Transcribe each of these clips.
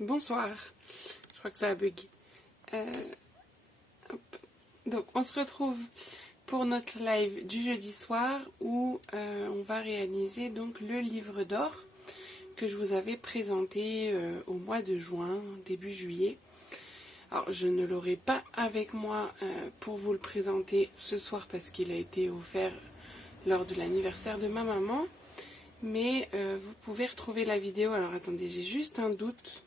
Bonsoir. Je crois que ça a bugué. Donc, on se retrouve pour notre live du jeudi soir où on va réaliser donc le livre d'or que je vous avais présenté au mois de juin, début juillet. Alors, je ne l'aurai pas avec moi pour vous le présenter ce soir parce qu'il a été offert lors de l'anniversaire de ma maman. Mais vous pouvez retrouver la vidéo. Alors, attendez, j'ai juste un doute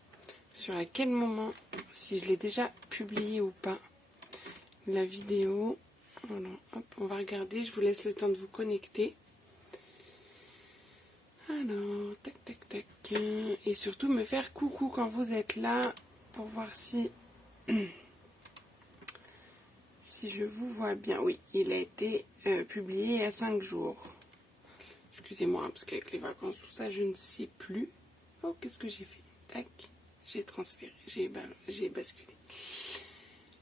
sur à quel moment, si je l'ai déjà publié ou pas, la vidéo. Voilà, hop, on va regarder. Je vous laisse le temps de vous connecter. Alors, tac, tac, tac. Et surtout, me faire coucou quand vous êtes là pour voir si... si je vous vois bien. Oui, il a été publié il y a 5 jours. Excusez-moi, parce qu'avec les vacances, tout ça, je ne sais plus. Oh, qu'est-ce que j'ai fait? Tac, j'ai transféré, j'ai basculé.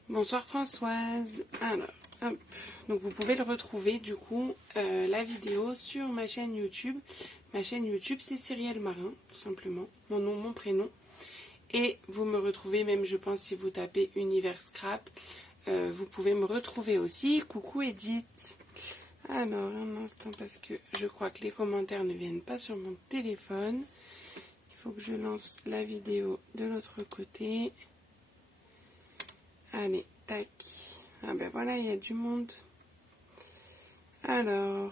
Bonsoir Françoise. Alors, hop. Donc vous pouvez le retrouver, du coup, la vidéo sur ma chaîne YouTube. Ma chaîne YouTube, c'est Cyrielle Marin, tout simplement. Mon nom, mon prénom. Et vous me retrouvez, même je pense, si vous tapez Univers Scrap, vous pouvez me retrouver aussi. Coucou Edith. Alors, un instant, parce que je crois que les commentaires ne viennent pas sur mon téléphone. Il faut que je lance la vidéo de l'autre côté. Allez, tac. Ah ben voilà, il y a du monde. Alors,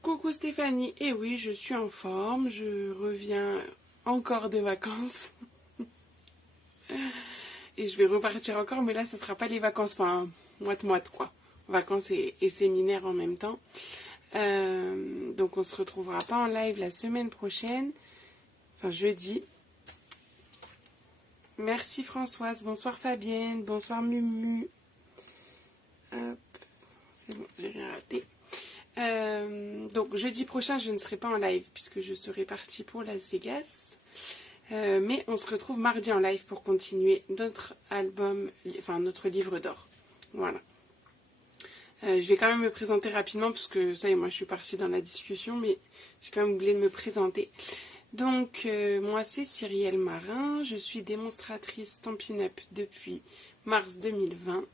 coucou Stéphanie. Eh oui, je suis en forme. Je reviens encore de vacances. Et je vais repartir encore, mais là, ce ne sera pas les vacances. Enfin, moite-moite, quoi. Vacances et séminaires en même temps. Donc on se retrouvera pas en live la semaine prochaine, enfin jeudi. Merci Françoise, bonsoir Fabienne, bonsoir Mumu. Hop, c'est bon, j'ai rien raté. Donc jeudi prochain je ne serai pas en live puisque je serai partie pour Las Vegas. Mais on se retrouve mardi en live pour continuer notre album, enfin notre livre d'or. Voilà. Je vais quand même me présenter rapidement parce que ça y est, moi je suis partie dans la discussion, mais j'ai quand même oublié de me présenter. Donc moi c'est Cyrielle Marin, je suis démonstratrice Stampin' Up depuis mars 2020.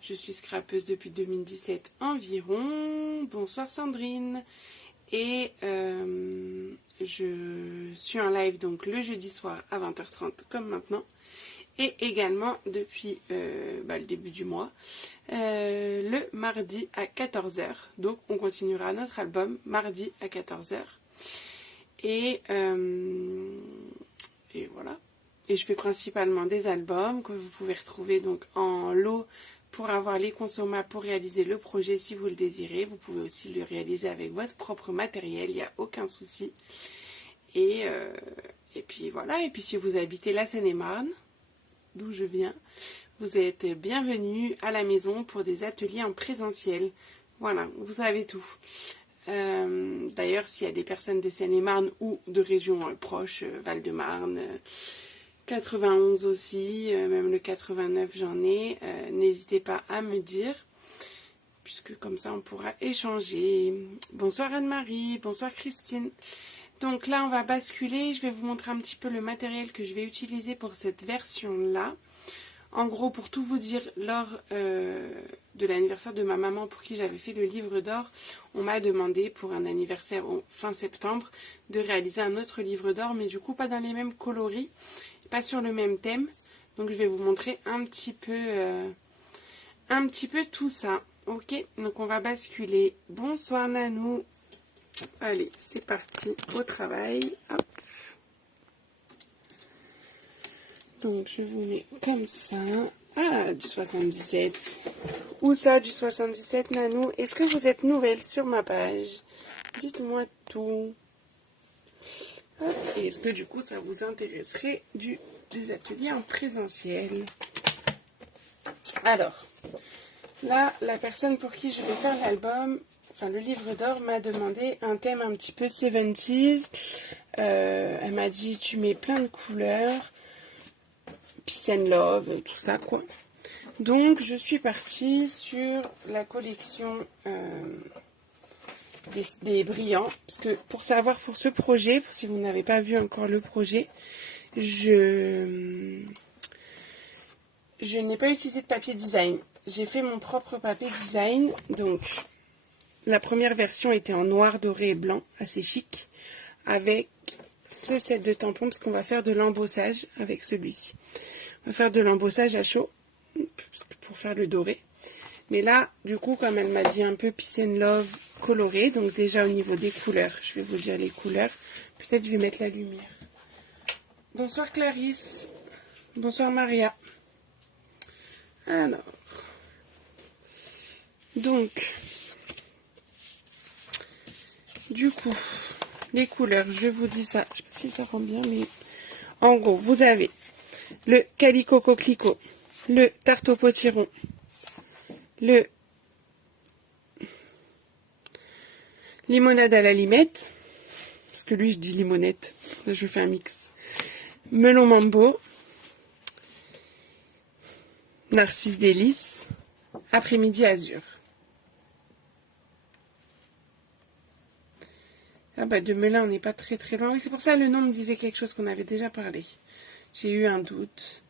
Je suis scrapeuse depuis 2017 environ. Bonsoir Sandrine. Et je suis en live donc le jeudi soir à 20h30 comme maintenant. Et également depuis le début du mois, le mardi à 14h. Donc on continuera notre album mardi à 14h. Et voilà. Et je fais principalement des albums que vous pouvez retrouver donc en lot pour avoir les consommables pour réaliser le projet si vous le désirez. Vous pouvez aussi le réaliser avec votre propre matériel, il n'y a aucun souci. Et puis voilà. Et puis si vous habitez la Seine-et-Marne, d'où je viens, vous êtes bienvenue à la maison pour des ateliers en présentiel. Voilà, vous savez tout. D'ailleurs, s'il y a des personnes de Seine-et-Marne ou de régions proches, Val-de-Marne, 91 aussi, même le 89 j'en ai, n'hésitez pas à me dire, puisque comme ça on pourra échanger. Bonsoir Anne-Marie, bonsoir Christine. Donc là, on va basculer. Je vais vous montrer un petit peu le matériel que je vais utiliser pour cette version-là. En gros, pour tout vous dire, lors de l'anniversaire de ma maman pour qui j'avais fait le livre d'or, on m'a demandé pour un anniversaire fin septembre de réaliser un autre livre d'or, mais du coup pas dans les mêmes coloris, pas sur le même thème. Donc je vais vous montrer un petit peu tout ça. Ok, donc on va basculer. Bonsoir Nanou. Allez, c'est parti au travail. Hop. Donc, je vous mets comme ça. Ah, du 77. Où ça, du 77, Nanou? Est-ce que vous êtes nouvelle sur ma page? Dites-moi tout. Hop. Et est-ce que, du coup, ça vous intéresserait des ateliers en présentiel? Alors, là, la personne pour qui je vais faire l'album... Enfin, le livre d'or m'a demandé un thème un petit peu 70s. Elle m'a dit, tu mets plein de couleurs. Peace and love, tout ça, quoi. Donc, je suis partie sur la collection des brillants. Parce que pour savoir, pour ce projet, si vous n'avez pas vu encore le projet, je n'ai pas utilisé de papier design. J'ai fait mon propre papier design. Donc, la première version était en noir, doré et blanc, assez chic, avec ce set de tampons, parce qu'on va faire de l'embossage avec celui-ci. On va faire de l'embossage à chaud, pour faire le doré. Mais là, du coup, comme elle m'a dit un peu Peace and Love coloré, donc déjà au niveau des couleurs, je vais vous dire les couleurs. Peut-être je vais mettre la lumière. Bonsoir Clarisse. Bonsoir Maria. Alors, donc, du coup, les couleurs, je vous dis ça. Je sais pas si ça rend bien, mais en gros, vous avez le Calico Coquelicot, le Tarte au potiron, le Limonade à la limette, parce que lui je dis limonette, je fais un mix. Melon Mambo, Narcisse Délice, Après-midi Azur. Ah bah de melon on n'est pas très très loin. C'est pour ça le nom me disait quelque chose qu'on avait déjà parlé. J'ai eu un doute.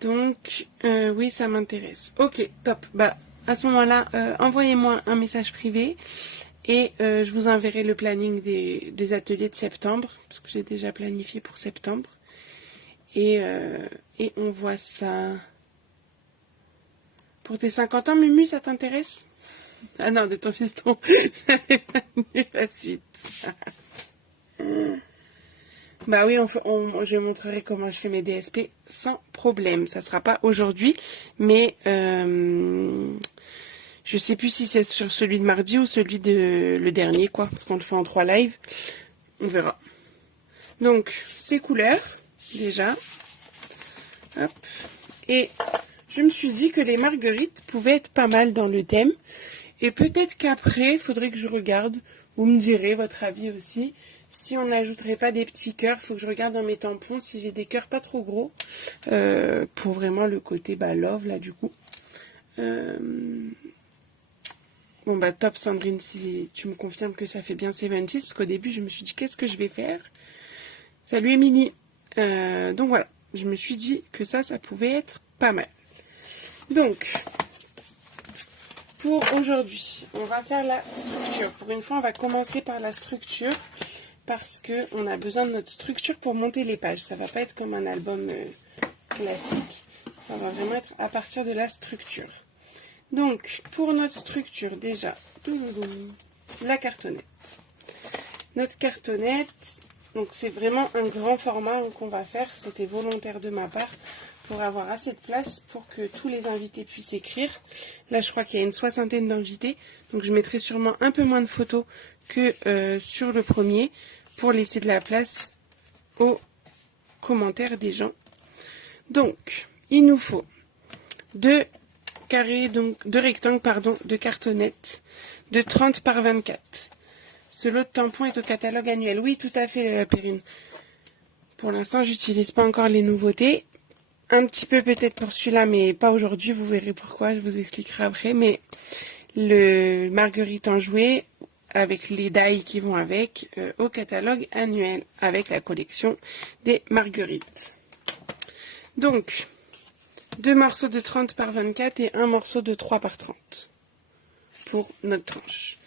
Donc oui ça m'intéresse. Ok top. Bah à ce moment-là envoyez-moi un message privé. Et je vous enverrai le planning des ateliers de septembre, parce que j'ai déjà planifié pour septembre. Et on voit ça. Pour tes 50 ans, Mumu, ça t'intéresse? Ah non, de ton fiston, j'avais pas vu la suite. Bah oui, je montrerai comment je fais mes DSP sans problème. Ça sera pas aujourd'hui, mais je sais plus si c'est sur celui de mardi ou celui de le dernier, quoi, parce qu'on le fait en 3 lives. On verra. Donc, ces couleurs, déjà. Hop. Et je me suis dit que les marguerites pouvaient être pas mal dans le thème. Et peut-être qu'après, il faudrait que je regarde. Vous me direz votre avis aussi. Si on n'ajouterait pas des petits cœurs, il faut que je regarde dans mes tampons si j'ai des cœurs pas trop gros. Pour vraiment le côté love, là, du coup. Bon bah top Sandrine, si tu me confirmes que ça fait bien 70, parce qu'au début je me suis dit qu'est-ce que je vais faire. Salut Émilie. Donc voilà, je me suis dit que ça pouvait être pas mal. Donc, pour aujourd'hui, on va faire la structure. Pour une fois, on va commencer par la structure, parce qu'on a besoin de notre structure pour monter les pages. Ça va pas être comme un album classique, ça va vraiment être à partir de la structure. Donc, pour notre structure, déjà, la cartonnette. Notre cartonnette, donc c'est vraiment un grand format qu'on va faire. C'était volontaire de ma part pour avoir assez de place pour que tous les invités puissent écrire. Là, je crois qu'il y a une 60aine d'invités. Donc, je mettrai sûrement un peu moins de photos que sur le premier pour laisser de la place aux commentaires des gens. Donc, il nous faut deux rectangles de cartonnette de 30 par 24. Ce lot de tampons est au catalogue annuel. Oui, tout à fait, Perrine. Pour l'instant, j'utilise pas encore les nouveautés. Un petit peu peut-être pour celui-là, mais pas aujourd'hui. Vous verrez pourquoi, je vous expliquerai après. Mais le marguerite en jouet, avec les die qui vont avec, au catalogue annuel, avec la collection des marguerites. Donc, 2 morceaux de 30 par 24 et un morceau de 3 par 30 pour notre tranche.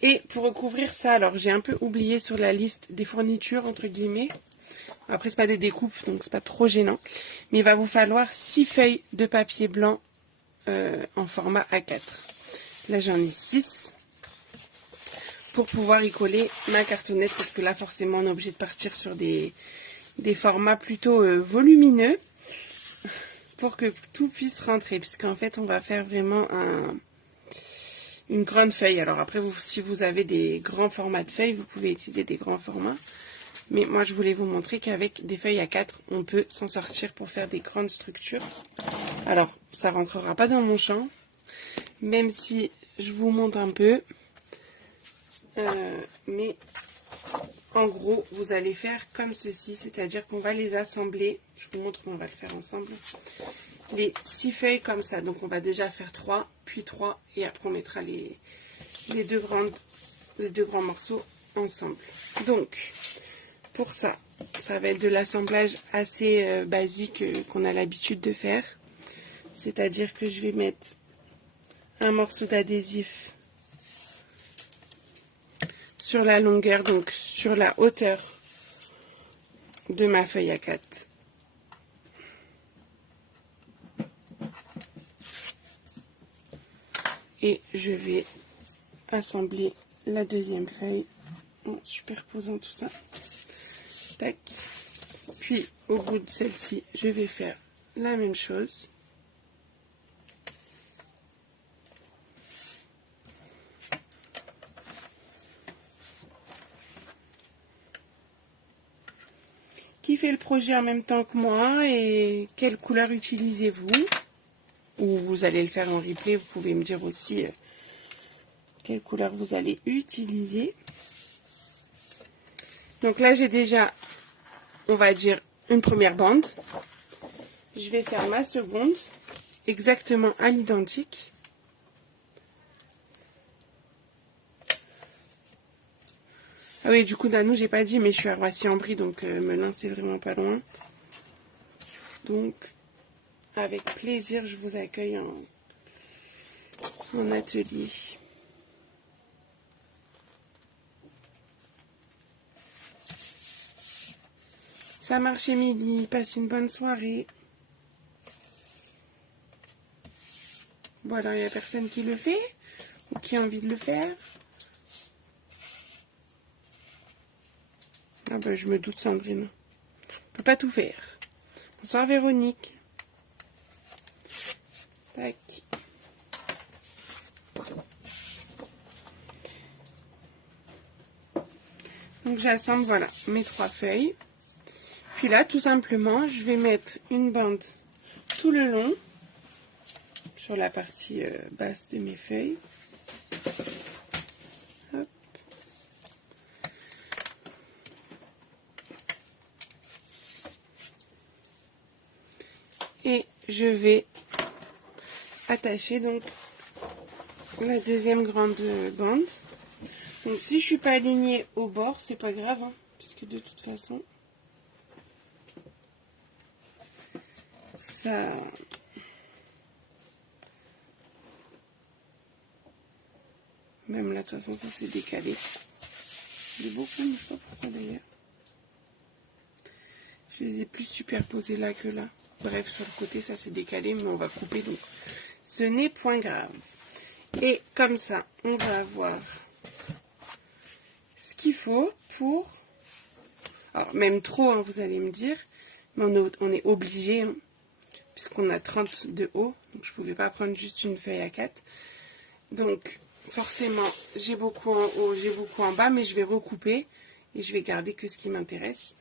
Et pour recouvrir ça, alors j'ai un peu oublié sur la liste des fournitures, entre guillemets. Après, c'est pas des découpes, donc c'est pas trop gênant. Mais il va vous falloir 6 feuilles de papier blanc en format A4. Là, j'en ai 6 pour pouvoir y coller ma cartonnette, parce que là, forcément, on est obligé de partir sur des formats plutôt volumineux, pour que tout puisse rentrer, puisqu'en fait on va faire vraiment une grande feuille. Alors après, si vous avez des grands formats de feuilles, vous pouvez utiliser des grands formats, mais moi je voulais vous montrer qu'avec des feuilles A4 on peut s'en sortir pour faire des grandes structures. Alors ça rentrera pas dans mon champ, même si je vous montre un peu, mais en gros vous allez faire comme ceci, c'est-à-dire qu'on va les assembler. Je vous montre comment on va le faire ensemble. Les 6 feuilles comme ça, donc on va déjà faire 3, puis 3, et après on mettra les deux grands morceaux ensemble. Donc pour ça, ça va être de l'assemblage assez basique qu'on a l'habitude de faire. C'est-à-dire que je vais mettre un morceau d'adhésif sur la longueur, donc sur la hauteur de ma feuille A4. Et je vais assembler la deuxième feuille en superposant tout ça. Tac. Puis au bout de celle-ci, je vais faire la même chose. Qui fait le projet en même temps que moi et quelle couleur utilisez-vous? Ou vous allez le faire en replay, vous pouvez me dire aussi quelle couleur vous allez utiliser. Donc là, j'ai déjà, on va dire, une première bande. Je vais faire ma seconde, exactement à l'identique. Ah oui, du coup, Nanou, j'ai pas dit, mais je suis à Roissy-en-Brie, donc Melun, c'est vraiment pas loin. Donc, avec plaisir, je vous accueille en atelier. Ça marche, Émilie. Passe une bonne soirée. Bon, alors, il n'y a personne qui le fait ou qui a envie de le faire? Ah ben, je me doute, Sandrine. On peut pas tout faire. Bonsoir, Véronique. Tac. Donc, j'assemble, voilà, mes 3 feuilles. Puis là, tout simplement, je vais mettre une bande tout le long sur la partie basse de mes feuilles. Hop. Et je vais attacher donc la deuxième grande bande. Donc si je suis pas alignée au bord, c'est pas grave, hein, puisque de toute façon, ça... Même là, de toute façon, ça s'est décalé. De beaucoup, mais je sais pas pourquoi d'ailleurs. Je les ai plus superposés là que là. Bref, sur le côté, ça s'est décalé, mais on va couper, donc ce n'est point grave. Et comme ça, on va avoir ce qu'il faut pour... Alors, même trop, hein, vous allez me dire, mais on est obligé, hein, puisqu'on a 30 de haut, donc je ne pouvais pas prendre juste une feuille à 4. Donc, forcément, j'ai beaucoup en haut, j'ai beaucoup en bas, mais je vais recouper et je vais garder que ce qui m'intéresse.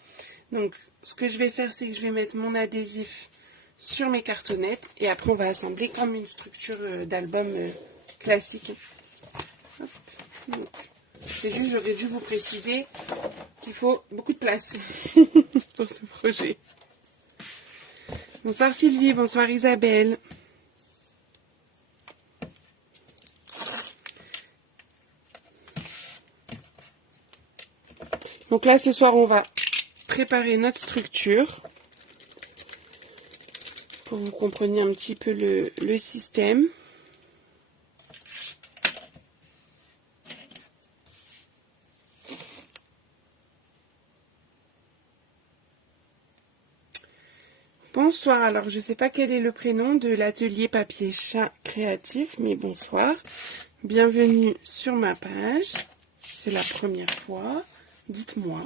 Donc, ce que je vais faire, c'est que je vais mettre mon adhésif sur mes cartonnettes et après, on va assembler comme une structure d'album classique. Hop. Donc, c'est juste, j'aurais dû vous préciser qu'il faut beaucoup de place pour ce projet. Bonsoir Sylvie, bonsoir Isabelle. Donc là, ce soir, on va préparer notre structure pour que vous compreniez un petit peu le système. Bonsoir, alors je ne sais pas quel est le prénom de l'atelier papier chat créatif, mais bonsoir. Bienvenue sur ma page. Si c'est la première fois, dites-moi.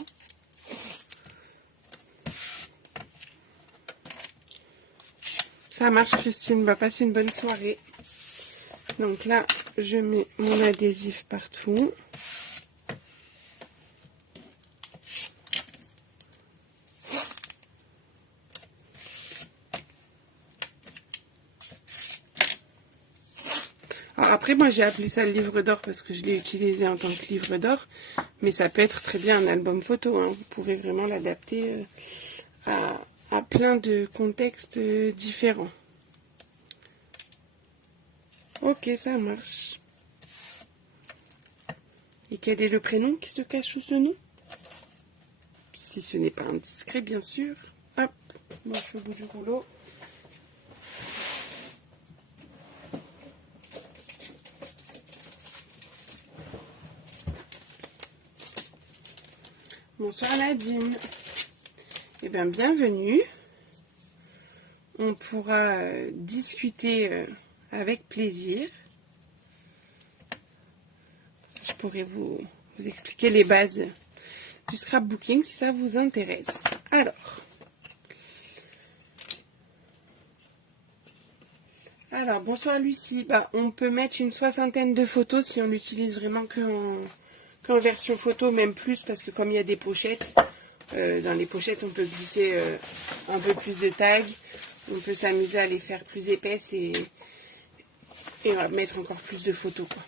Ça marche Christine, bah, passe une bonne soirée. Donc là, je mets mon adhésif partout. Alors après, moi j'ai appelé ça le livre d'or parce que je l'ai utilisé en tant que livre d'or. Mais ça peut être très bien un album photo, hein. Vous pouvez vraiment l'adapter à plein de contextes différents. Ok, ça marche. Et quel est le prénom qui se cache sous ce nom? si ce n'est pas indiscret, bien sûr. Hop, moi je suis au bout du rouleau. Bonsoir Nadine. Eh bien, bienvenue. On pourra discuter avec plaisir. Je pourrais vous expliquer les bases du scrapbooking si ça vous intéresse. Alors bonsoir Lucie. On peut mettre une 60aine de photos si on l'utilise vraiment qu'en version photo, même plus, parce que comme il y a des pochettes, dans les pochettes on peut glisser un peu plus de tags, on peut s'amuser à les faire plus épaisses et mettre encore plus de photos, quoi.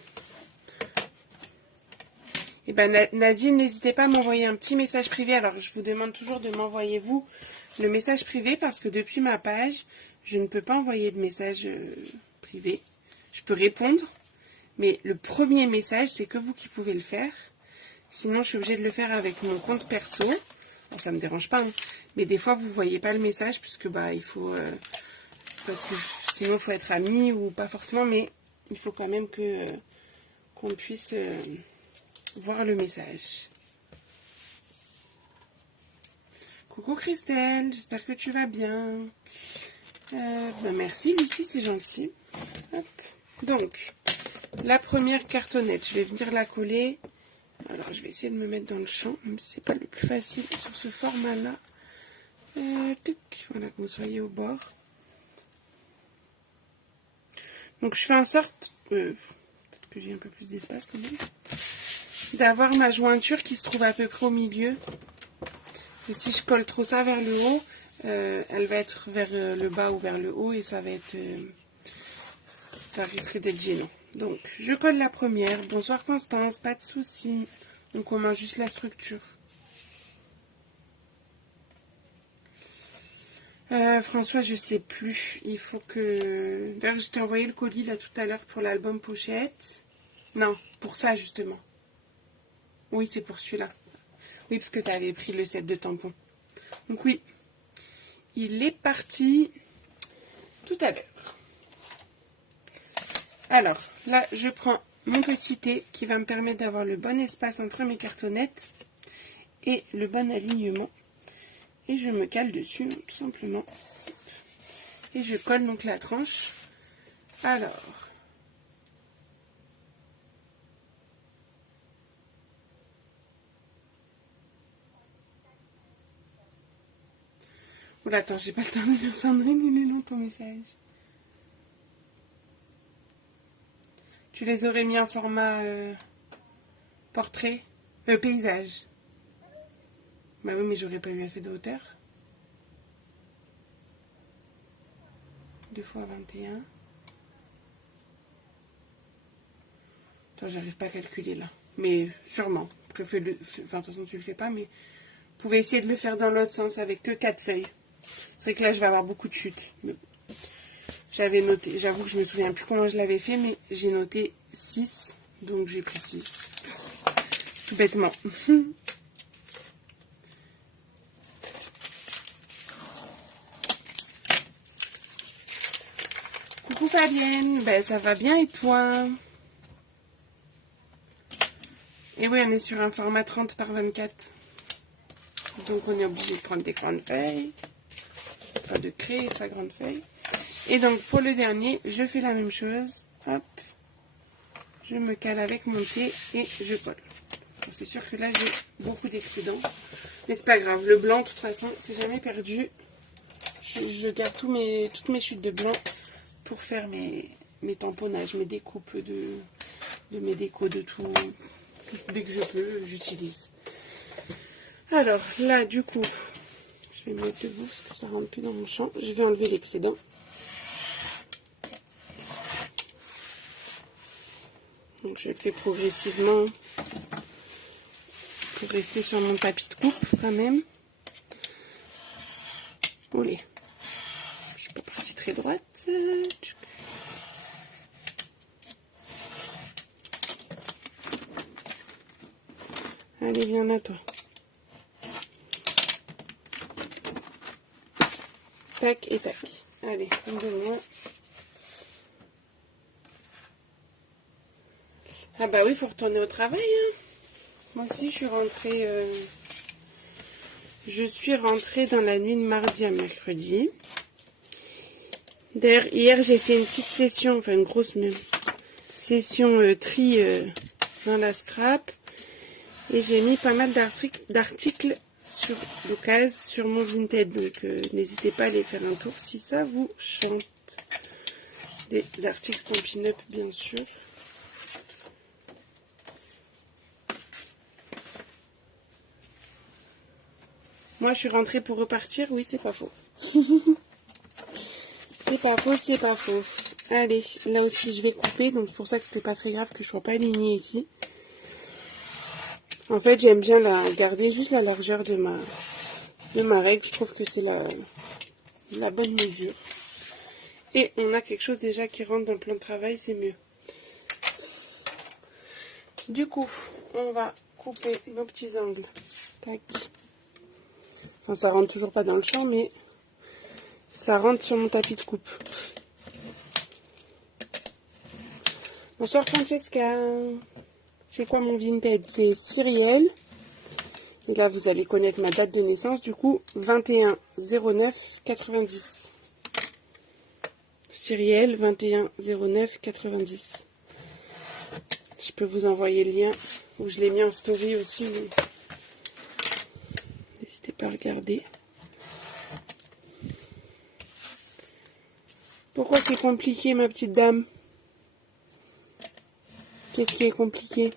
Et Nadine, n'hésitez pas à m'envoyer un petit message privé. Alors je vous demande toujours de m'envoyer vous le message privé, parce que depuis ma page je ne peux pas envoyer de message privé. Je peux répondre, mais le premier message c'est que vous qui pouvez le faire. Sinon, je suis obligée de le faire avec mon compte perso. Bon, ça ne me dérange pas, hein. Mais des fois, vous ne voyez pas le message, puisque il faut... parce que sinon, il faut être ami, ou pas forcément, mais il faut quand même qu'on puisse voir le message. Coucou Christelle, j'espère que tu vas bien. Merci Lucie, c'est gentil. Hop. Donc, la première cartonnette, je vais venir la coller. Alors, je vais essayer de me mettre dans le champ, même si c'est pas le plus facile sur ce format-là. Voilà, que vous soyez au bord. Donc, je fais en sorte, peut-être que j'ai un peu plus d'espace quand même, d'avoir ma jointure qui se trouve à peu près au milieu. Et si je colle trop ça vers le haut, elle va être vers le bas ou vers le haut et ça va être, ça risque d'être gênant. Donc, je colle la première. Bonsoir Constance, pas de souci. On commence juste la structure. François, je sais plus. Il faut que... D'ailleurs, je t'ai envoyé le colis là tout à l'heure pour l'album pochette. Non, pour ça justement. Oui, c'est pour celui-là. Oui, parce que tu avais pris le set de tampons. Donc oui, il est parti tout à l'heure. Alors, là, je prends mon petit thé qui va me permettre d'avoir le bon espace entre mes cartonnettes et le bon alignement. Et je me cale dessus, tout simplement. Et je colle donc la tranche. Alors... Oula, attends, j'ai pas le temps de lire Sandrine, il est long ton message. Tu les aurais mis en format portrait, paysage. Bah oui, mais j'aurais pas eu assez de hauteur. 2 x 21. Attends, j'arrive pas à calculer là. Mais sûrement. Enfin, de toute façon, tu le fais pas, mais vous pouvez essayer de le faire dans l'autre sens avec que 4 feuilles. C'est vrai que là, je vais avoir beaucoup de chutes. J'avais noté, j'avoue que je me souviens plus comment je l'avais fait, mais j'ai noté 6, donc j'ai pris 6. Tout bêtement. Coucou Fabienne, ben ça va bien et toi? Et oui, on est sur un format 30 par 24. Donc on est obligé de prendre des grandes feuilles. Enfin, de créer sa grande feuille. Et donc pour le dernier, je fais la même chose. Hop. Je me cale avec mon thé et je colle. C'est sûr que là j'ai beaucoup d'excédents. Mais c'est pas grave. Le blanc, de toute façon, c'est jamais perdu. Je garde toutes mes chutes de blanc pour faire mes tamponnages, mes découpes de mes décos, de tout. Dès que je peux, j'utilise. Alors là, du coup, je vais me mettre debout parce que ça rentre plus dans mon champ. Je vais enlever l'excédent. Donc je le fais progressivement pour rester sur mon tapis de coupe quand même. Olé. Je suis pas partie très droite. Allez, viens là toi. tac et tac. Allez, donne-moi. Ah bah oui, il faut retourner au travail. Hein. Moi aussi, je suis rentrée dans la nuit de mardi à mercredi. D'ailleurs, hier, j'ai fait une petite session, enfin une grosse session tri dans la scrap. Et j'ai mis pas mal d'articles sur l'occasion sur mon Vinted. Donc, n'hésitez pas à aller faire un tour si ça vous chante. Des articles Stampin' Up, bien sûr. Moi, je suis rentrée pour repartir. Oui, c'est pas faux. C'est pas faux, c'est pas faux. Allez, là aussi, je vais couper. Donc, c'est pour ça que c'était pas très grave que je sois pas alignée ici. En fait, j'aime bien garder juste la largeur de ma règle. Je trouve que c'est la bonne mesure. Et on a quelque chose déjà qui rentre dans le plan de travail, c'est mieux. Du coup, on va couper nos petits angles. Tac. Enfin, ça rentre toujours pas dans le champ, mais ça rentre sur mon tapis de coupe. Bonsoir Francesca. C'est quoi mon Vinted? C'est Cyrielle. Et là, vous allez connaître ma date de naissance. Du coup, 21-09-90. Cyrielle, 21-09-90. Je peux vous envoyer le lien. Ou je l'ai mis en story aussi. N'hésitez pas à regarder. Pourquoi c'est compliqué, ma petite dame? Qu'est-ce qui est compliqué?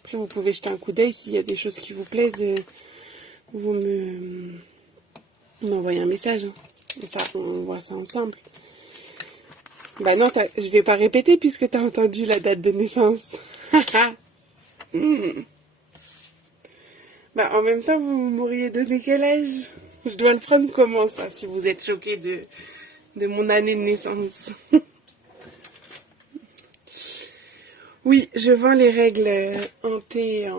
Après, vous pouvez jeter un coup d'œil s'il y a des choses qui vous plaisent. Vous m'envoyez un message. Hein. Ça, on voit ça ensemble. Bah non, je vais pas répéter puisque tu as entendu la date de naissance. Bah en même temps, vous m'auriez donné quel âge? Je dois le prendre comment ça, si vous êtes choqué de mon année de naissance? Oui, je vends les règles en T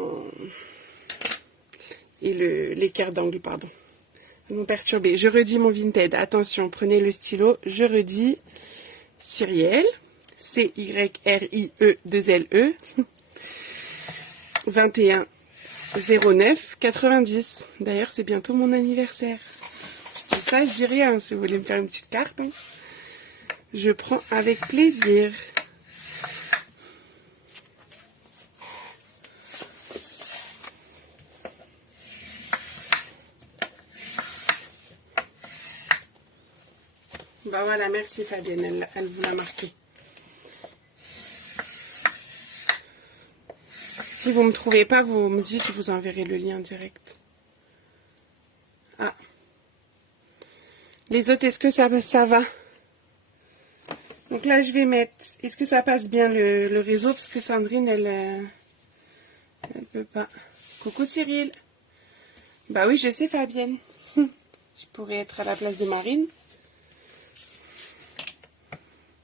et l'équerre d'angle, pardon. Elles m'ont perturbé. Je redis mon Vinted. Attention, prenez le stylo. Je redis Cyrielle. C-Y-R-I-E-2-L-E. 21-09-90. D'ailleurs, c'est bientôt mon anniversaire. Je dis ça, je dis rien. Si vous voulez me faire une petite carte, hein. Je prends avec plaisir. Bah voilà, merci Fabienne, elle vous l'a marqué. Si vous ne me trouvez pas, vous me dites, je vous enverrai le lien direct. Ah. Les autres, est-ce que ça va? Donc là, je vais mettre... Est-ce que ça passe bien le réseau? Parce que Sandrine, elle peut pas. Coucou Cyril. Bah oui, je sais Fabienne. Je pourrais être à la place de Marine.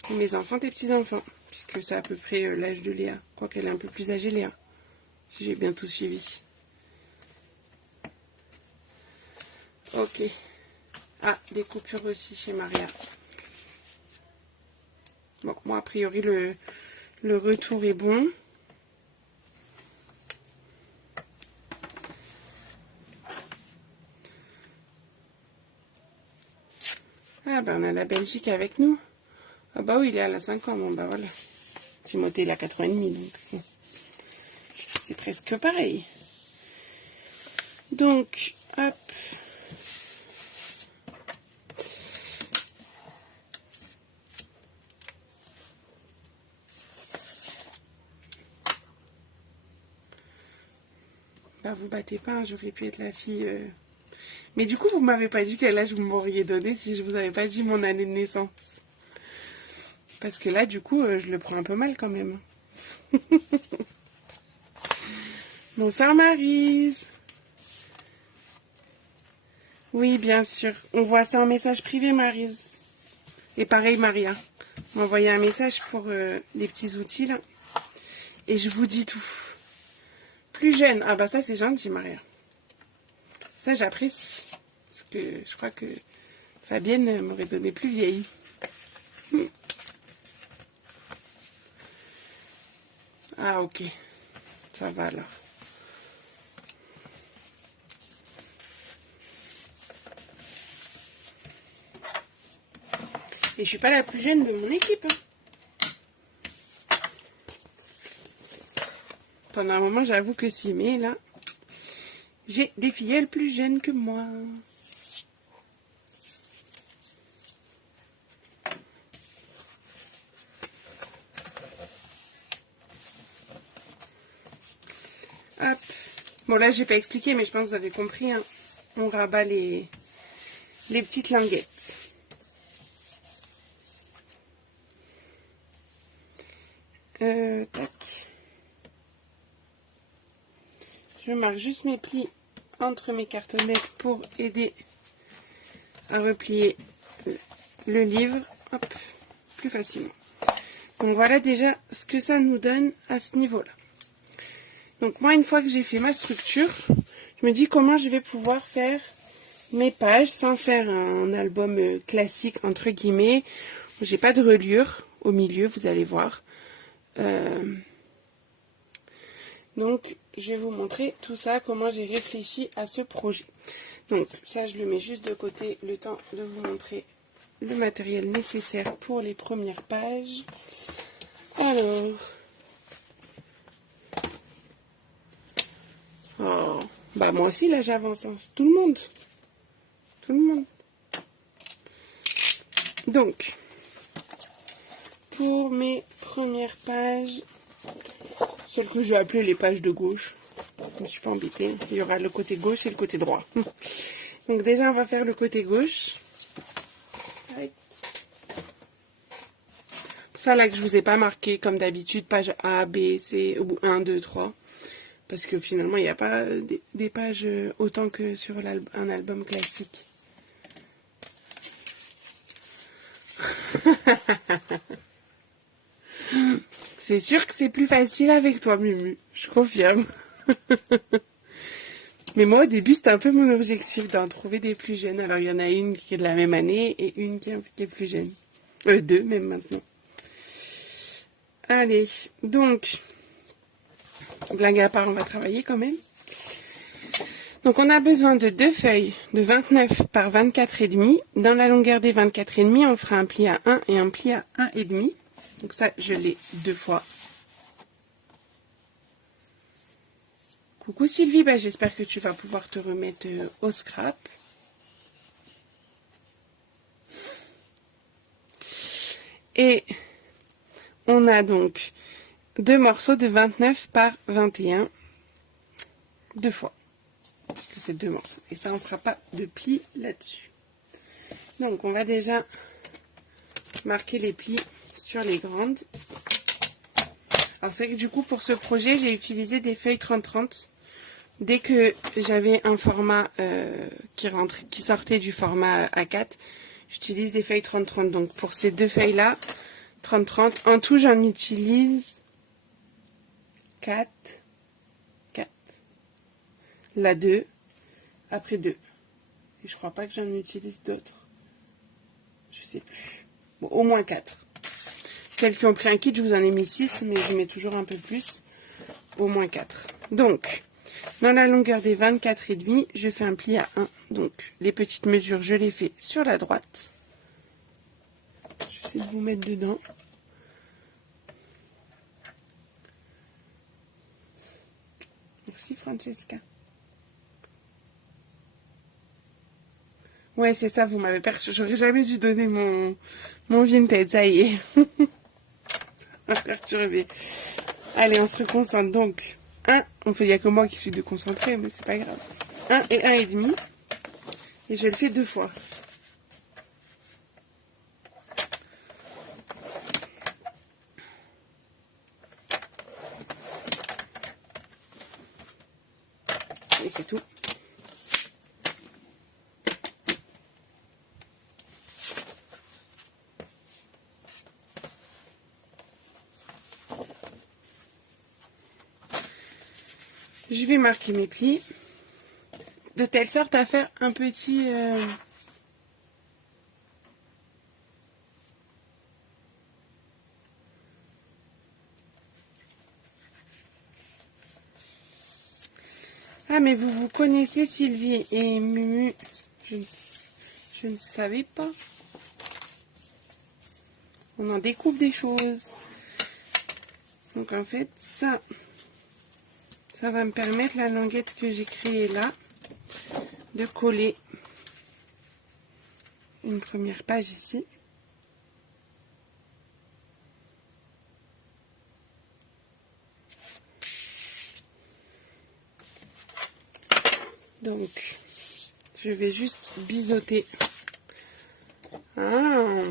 Et mes enfants, tes petits-enfants. Puisque c'est à peu près l'âge de Léa. Quoiqu'elle est un peu plus âgée, Léa. Si j'ai bien tout suivi. Ok. Ah, des coupures aussi chez Maria. Bon, moi, a priori, le retour est bon. Ah, ben, on a la Belgique avec nous. Ah, bah oui, il est à la 5 ans. Bon, bah voilà. Timothée, il a 4 ans et demi, donc bon. C'est presque pareil. Donc, hop. Bah, vous battez pas, hein, j'aurais pu être la fille. Mais du coup, vous m'avez pas dit quel âge vous m'auriez donné si je vous avais pas dit mon année de naissance. Parce que là, du coup, je le prends un peu mal quand même. Bonsoir Maryse. Oui, bien sûr. On voit ça en message privé, Maryse. Et pareil, Maria. M'envoyez un message pour les petits outils, là. Et je vous dis tout. Plus jeune. Ah bah ça, c'est gentil, Maria. Ça, j'apprécie. Parce que je crois que Fabienne m'aurait donné plus vieille. Ah ok, ça va alors. Et je suis pas la plus jeune de mon équipe. Pendant un moment, j'avoue que si, mais là, j'ai des filleuls plus jeunes que moi. Hop. Bon, là, j'ai pas expliqué, mais je pense que vous avez compris. Hein. On rabat les petites languettes. Tac. Je marque juste mes plis entre mes cartonnettes pour aider à replier le livre. Hop, plus facilement. Donc voilà déjà ce que ça nous donne à ce niveau-là. Donc moi, une fois que j'ai fait ma structure, je me dis comment je vais pouvoir faire mes pages sans faire un album classique entre guillemets. J'ai pas de reliure au milieu, vous allez voir. Donc je vais vous montrer tout ça, comment j'ai réfléchi à ce projet. Donc ça, je le mets juste de côté, le temps de vous montrer le matériel nécessaire pour les premières pages. Alors, oh, bah moi aussi là j'avance, hein. Tout le monde. Donc, pour mes premières pages, celles que j'ai appelées les pages de gauche, je me suis pas embêtée, il y aura le côté gauche et le côté droit. Donc déjà on va faire le côté gauche. Pour ça là que je vous ai pas marqué comme d'habitude page A, B, C ou 1, 2, 3. Parce que finalement il n'y a pas des pages autant que sur un album classique. C'est sûr que c'est plus facile avec toi, Mumu. Je confirme. Mais moi, au début, c'était un peu mon objectif d'en trouver des plus jeunes. Alors, il y en a une qui est de la même année et une qui est plus jeune. Deux, même maintenant. Allez, donc, blague à part, on va travailler quand même. Donc, on a besoin de 2 feuilles de 29 par 24,5. Dans la longueur des 24,5, on fera un pli à 1 et un pli à 1,5. Donc ça, je l'ai 2 fois. Coucou Sylvie, bah, j'espère que tu vas pouvoir te remettre au scrap. Et on a donc 2 morceaux de 29 par 21. 2 fois. Parce que c'est 2 morceaux. Et ça, on ne fera pas de pli là-dessus. Donc, on va déjà marquer les plis sur les grandes. Alors, c'est que du coup, pour ce projet, j'ai utilisé des feuilles 30-30. Dès que j'avais un format qui sortait du format A4, j'utilise des feuilles 30-30. Donc, pour ces 2 feuilles-là, 30-30. En tout, j'en utilise 4. La 2, après 2. Et je crois pas que j'en utilise d'autres. Je sais plus. Bon, au moins 4. Celles qui ont pris un kit, je vous en ai mis 6, mais je mets toujours un peu plus. Au moins 4. Donc, dans la longueur des 24,5, je fais un pli à 1. Donc, les petites mesures, je les fais sur la droite. J'essaie de vous mettre dedans. Merci Francesca. Ouais, c'est ça, vous m'avez perdu. J'aurais jamais dû donner mon vintage, ça y est. On va perturber. Allez, on se reconcentre. Donc, 1, il n'y a que moi qui suis déconcentrée, mais c'est pas grave. 1 et 1,5. Et je le fais 2 fois. Et c'est tout. Je vais marquer mes plis de telle sorte à faire un petit Ah, mais vous connaissez Sylvie et Mumu. Je ne savais pas. On en découvre des choses. Donc en fait, ça va me permettre, la languette que j'ai créée là, de coller une première page ici. Donc, je vais juste biseauter. Ah.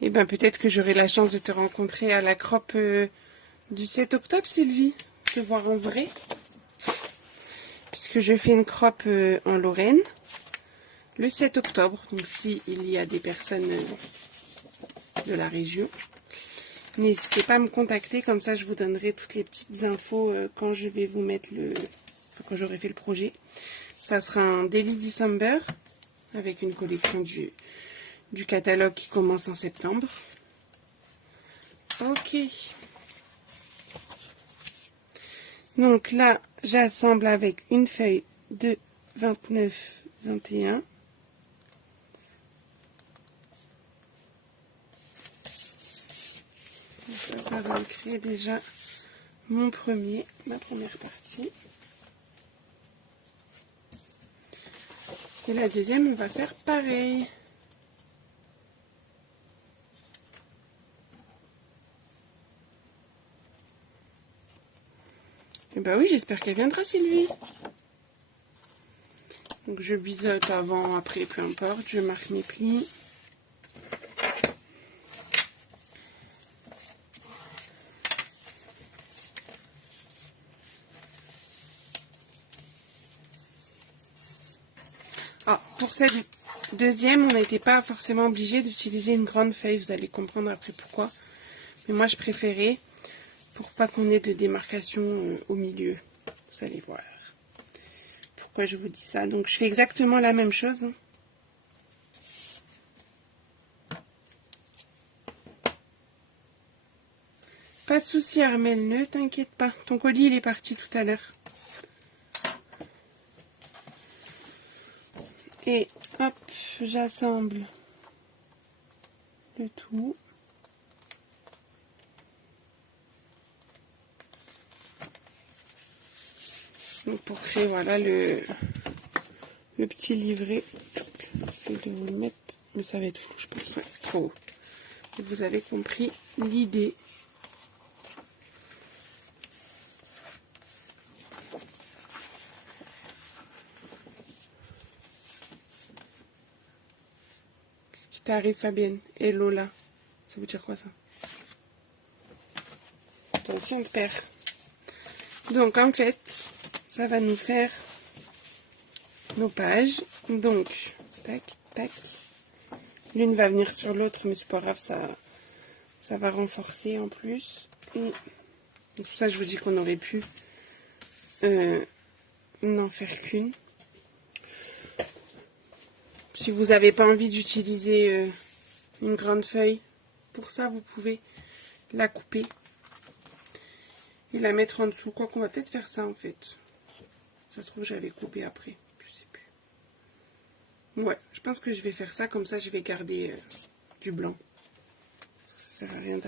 Et ben peut-être que j'aurai la chance de te rencontrer à la crop du 7 octobre, Sylvie. Te voir en vrai. Puisque je fais une crop en Lorraine le 7 octobre. Donc s'il y a des personnes de la région, n'hésitez pas à me contacter. Comme ça, je vous donnerai toutes les petites infos quand je vais vous mettre quand j'aurai fait le projet. Ça sera un Daily December avec une collection du catalogue qui commence en septembre. Ok. Donc là, j'assemble avec une feuille de 29-21. Ça va me créer déjà ma première partie. Et la deuxième, on va faire pareil. Et bah oui, j'espère qu'elle viendra, Sylvie. Donc je biseaute avant, après, peu importe. Je marque mes plis. Ah, pour cette deuxième, on n'était pas forcément obligé d'utiliser une grande feuille. Vous allez comprendre après pourquoi. Mais moi, je préférais pour pas qu'on ait de démarcation au milieu. Vous allez voir pourquoi je vous dis ça. Donc, je fais exactement la même chose. Hein. Pas de souci, Armel, ne t'inquiète pas. Ton colis, il est parti tout à l'heure. Et hop, j'assemble le tout. Donc pour créer, voilà, le petit livret. J'essaie de vous le mettre, mais ça va être flou, je pense. Ouais, c'est trop haut. Vous avez compris l'idée. Qu'est-ce qui t'arrive, Fabienne? Et Lola, ça veut dire quoi ça? Attention, on te perd. Donc en fait, ça va nous faire nos pages. Donc, tac, tac. L'une va venir sur l'autre, mais c'est pas grave, ça va renforcer en plus. Et tout ça, je vous dis qu'on aurait pu n'en faire qu'une. Si vous n'avez pas envie d'utiliser une grande feuille, pour ça, vous pouvez la couper et la mettre en dessous. Quoi qu'on va peut-être faire ça en fait. Ça se trouve, j'avais coupé après. Je sais plus. Ouais, je pense que je vais faire ça. Comme ça, je vais garder du blanc. Ça sert à rien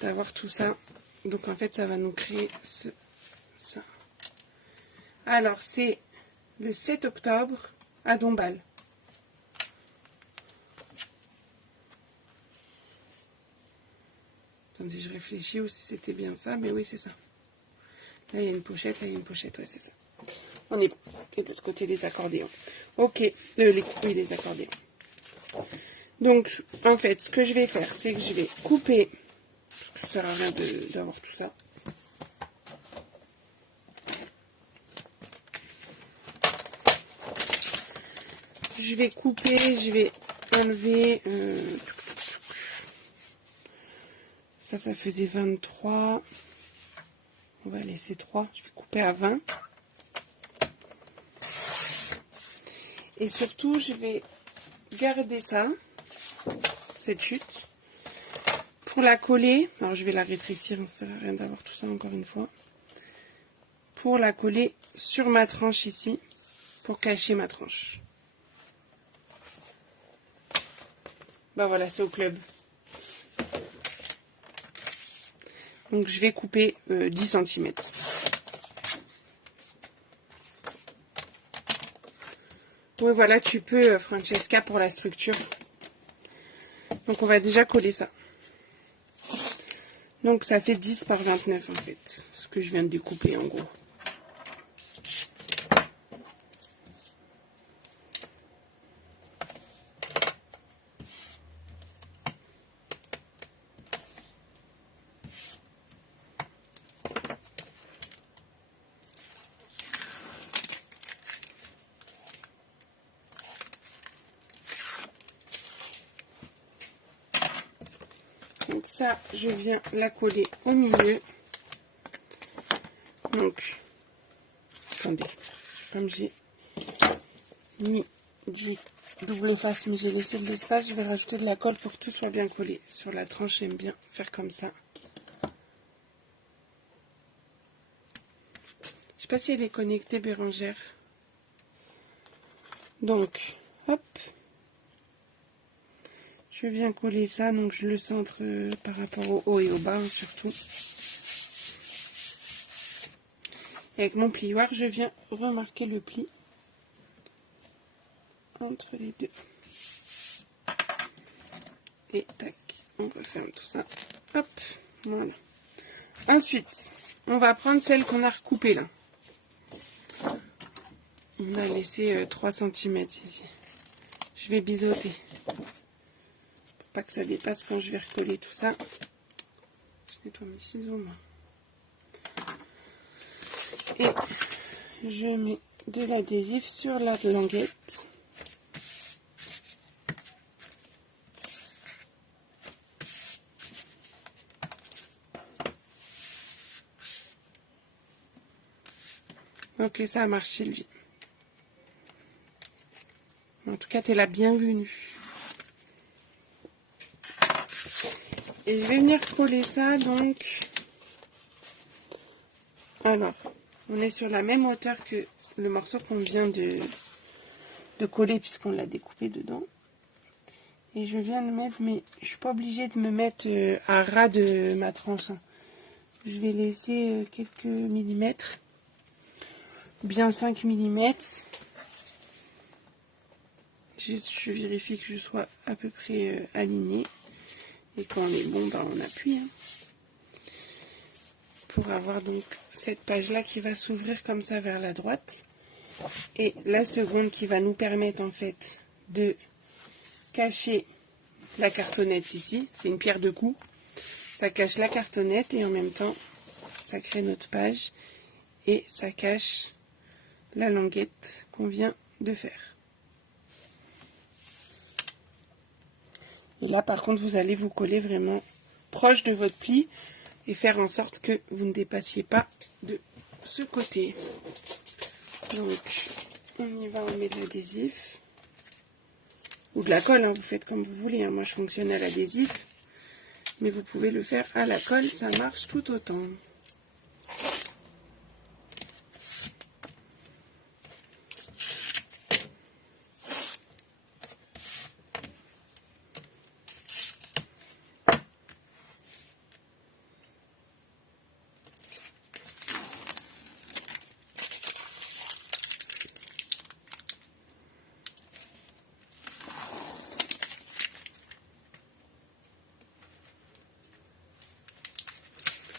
d'avoir tout ça. Donc en fait, ça va nous créer ça. Alors, c'est le 7 octobre à Dombasle. Attendez, je réfléchis aussi si c'était bien ça. Mais oui, c'est ça. Là, il y a une pochette. Là, il y a une pochette. Ouais, c'est ça. On est bon. Et de l'autre côté, les accordéons. Ok. Les accordéons. Donc, en fait, ce que je vais faire, c'est que je vais couper. Parce que ça sert à rien d'avoir tout ça. Je vais couper, je vais enlever. Ça faisait 23. On va laisser 3. Je vais couper à 20. Et surtout, je vais garder ça, cette chute, Pour la coller, alors je vais la rétrécir, ça ne sert à rien d'avoir tout ça encore une fois. Pour la coller sur ma tranche ici, pour cacher ma tranche. Bah voilà, c'est au club. Donc je vais couper 10 cm. Oui, voilà, tu peux, Francesca, pour la structure. Donc on va déjà coller ça. Donc ça fait 10 par 29 en fait, ce que je viens de découper en gros. Donc ça, je viens la coller au milieu. Donc, attendez, comme j'ai mis du double face, mais j'ai laissé de l'espace, je vais rajouter de la colle pour que tout soit bien collé. Sur la tranche, j'aime bien faire comme ça. Je sais pas si elle est connectée, Bérangère. Donc, hop. Je viens coller ça, donc je le centre par rapport au haut et au bas, hein, surtout. Et avec mon plioir, je viens remarquer le pli entre les deux. Et tac, on referme tout ça. Hop, voilà. Ensuite, on va prendre celle qu'on a recoupée là. On a laissé 3 cm ici. Je vais biseauter. Pour pas que ça dépasse quand je vais recoller tout ça. Je nettoie mes ciseaux, moi. Et je mets de l'adhésif sur la languette. Ok, ça a marché lui. En tout cas, t'es la bienvenue. Et je vais venir coller ça, donc. Alors, on est sur la même hauteur que le morceau qu'on vient de coller, puisqu'on l'a découpé dedans. Et je viens de mettre, mais je suis pas obligée de me mettre à ras de ma tranche. Hein. Je vais laisser quelques millimètres. Bien 5 mm. Je vérifie que je sois à peu près alignée. Et quand on est bon, ben on appuie. Hein, pour avoir donc cette page-là qui va s'ouvrir comme ça vers la droite. Et la seconde qui va nous permettre en fait de cacher la cartonnette ici. C'est une pierre de coups. Ça cache la cartonnette et en même temps, ça crée notre page. Et ça cache la languette qu'on vient de faire. Et là, par contre, vous allez vous coller vraiment proche de votre pli et faire en sorte que vous ne dépassiez pas de ce côté. Donc, on y va, on met de l'adhésif. Ou de la colle, hein, vous faites comme vous voulez. Hein. Moi, je fonctionne à l'adhésif. Mais vous pouvez le faire à la colle, ça marche tout autant.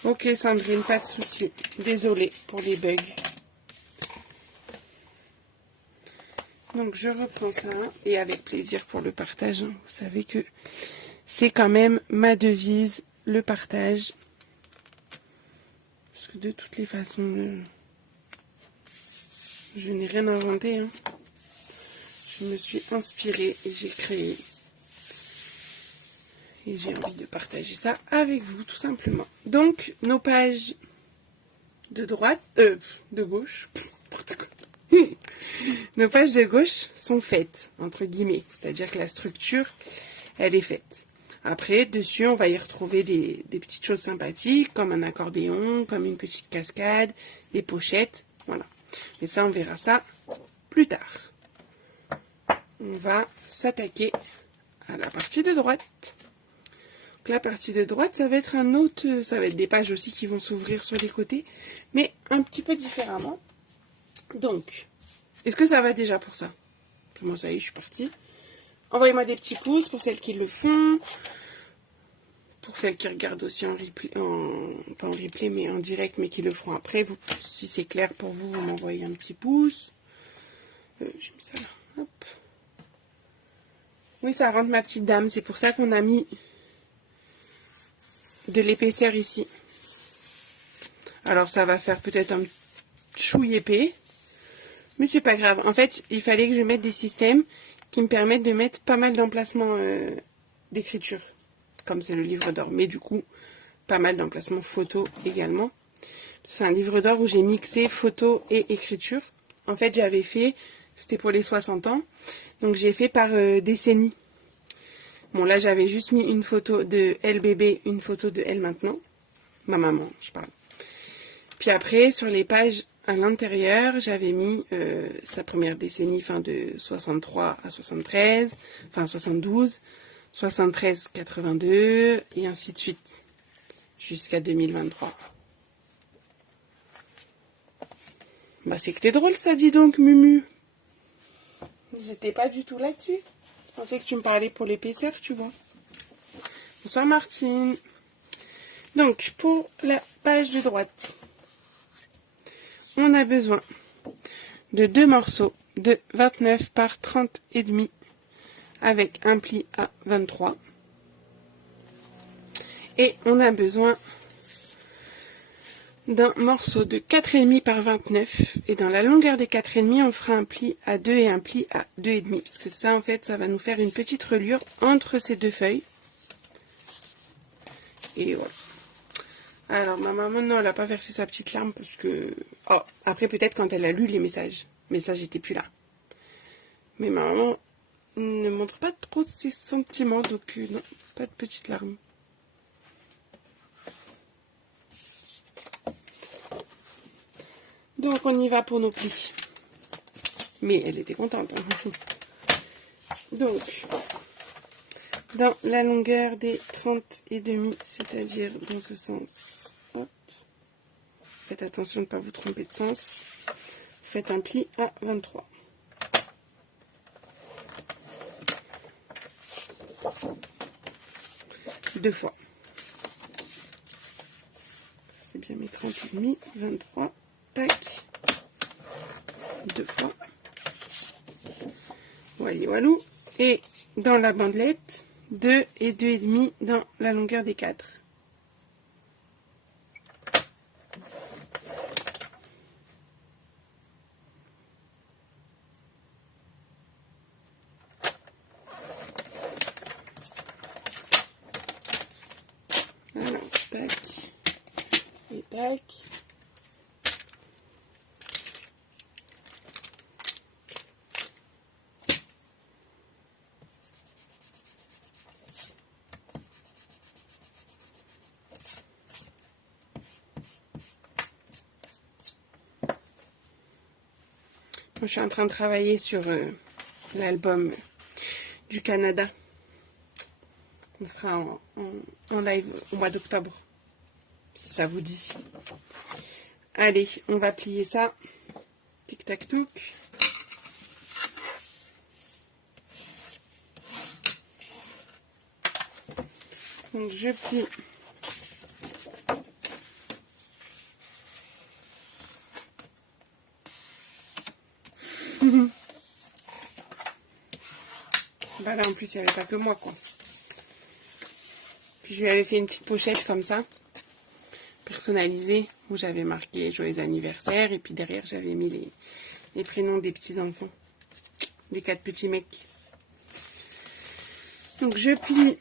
Ok Sandrine, pas de souci. Désolée pour les bugs. Donc je reprends ça et avec plaisir pour le partage. Hein. Vous savez que c'est quand même ma devise, le partage. Parce que de toutes les façons, je n'ai rien inventé. Hein. Je me suis inspirée et j'ai créé. Et j'ai envie de partager ça avec vous, tout simplement. Donc, nos pages de droite, de gauche, n'importe quoi. Nos pages de gauche sont faites, entre guillemets. C'est-à-dire que la structure, elle est faite. Après, dessus, on va y retrouver des petites choses sympathiques, comme un accordéon, comme une petite cascade, des pochettes, voilà. Mais ça, on verra ça plus tard. On va s'attaquer à la partie de droite. Donc, la partie de droite, ça va être un autre, ça va être des pages aussi qui vont s'ouvrir sur les côtés, mais un petit peu différemment. Donc, est-ce que ça va déjà pour ça? Comment ça y est, je suis partie. Envoyez-moi des petits pouces pour celles qui le font. Pour celles qui regardent aussi en replay, pas en replay, mais en direct, mais qui le feront après. Vous, si c'est clair pour vous, vous m'envoyez un petit pouce. J'ai mis ça là. Hop. Oui, ça rentre ma petite dame. C'est pour ça qu'on a mis de l'épaisseur ici. Alors, ça va faire peut-être un chouille épais. Mais c'est pas grave. En fait, il fallait que je mette des systèmes qui me permettent de mettre pas mal d'emplacements d'écriture. Comme c'est le livre d'or. Mais du coup, pas mal d'emplacements photo également. C'est un livre d'or où j'ai mixé photo et écriture. En fait, j'avais fait, c'était pour les 60 ans. Donc, j'ai fait par décennie. Bon, là, j'avais juste mis une photo de elle bébé, une photo de elle maintenant. Ma maman, je parle. Puis après, sur les pages à l'intérieur, j'avais mis sa première décennie, fin de 63 à 73, enfin 72, 73, 82, et ainsi de suite, jusqu'à 2023. Bah c'est que t'es drôle ça, dis donc, Mumu. J'étais pas du tout là-dessus. Je pensais que tu me parlais pour l'épaisseur, tu vois. Bonsoir Martine. Donc, pour la page de droite, on a besoin de 2 morceaux de 29 par 30 et demi avec un pli à 23. Et on a besoin d'un morceau de 4,5 par 29. Et dans la longueur des 4,5, on fera un pli à 2 et un pli à 2,5. Parce que ça, en fait, ça va nous faire une petite reliure entre ces deux feuilles. Et voilà. Alors, ma maman, non, elle n'a pas versé sa petite larme parce que... Oh, après, peut-être quand elle a lu les messages. Mais ça, j'étais plus là. Mais ma maman ne montre pas trop ses sentiments, donc non, pas de petite larme. Donc, on y va pour nos plis. Mais elle était contente. Hein. Donc, dans la longueur des 30 et demi, c'est-à-dire dans ce sens, hop, faites attention de ne pas vous tromper de sens, faites un pli à 23. Deux fois. C'est bien mes 30 et demi, 23, tac, deux fois. Voilà, voilà. Et dans la bandelette, 2 et 2,5 dans la longueur des 4. Voilà, tac, et tac. Je suis en train de travailler sur l'album du Canada. On fera en live au mois d'octobre, si ça vous dit. Allez, on va plier ça. Tic tac touc. Donc je plie. Bah là en plus il n'y avait pas que moi quoi. Puis je lui avais fait une petite pochette comme ça, personnalisée, où j'avais marqué joyeux anniversaire et puis derrière j'avais mis les prénoms des petits enfants, des 4 petits mecs. Donc je plie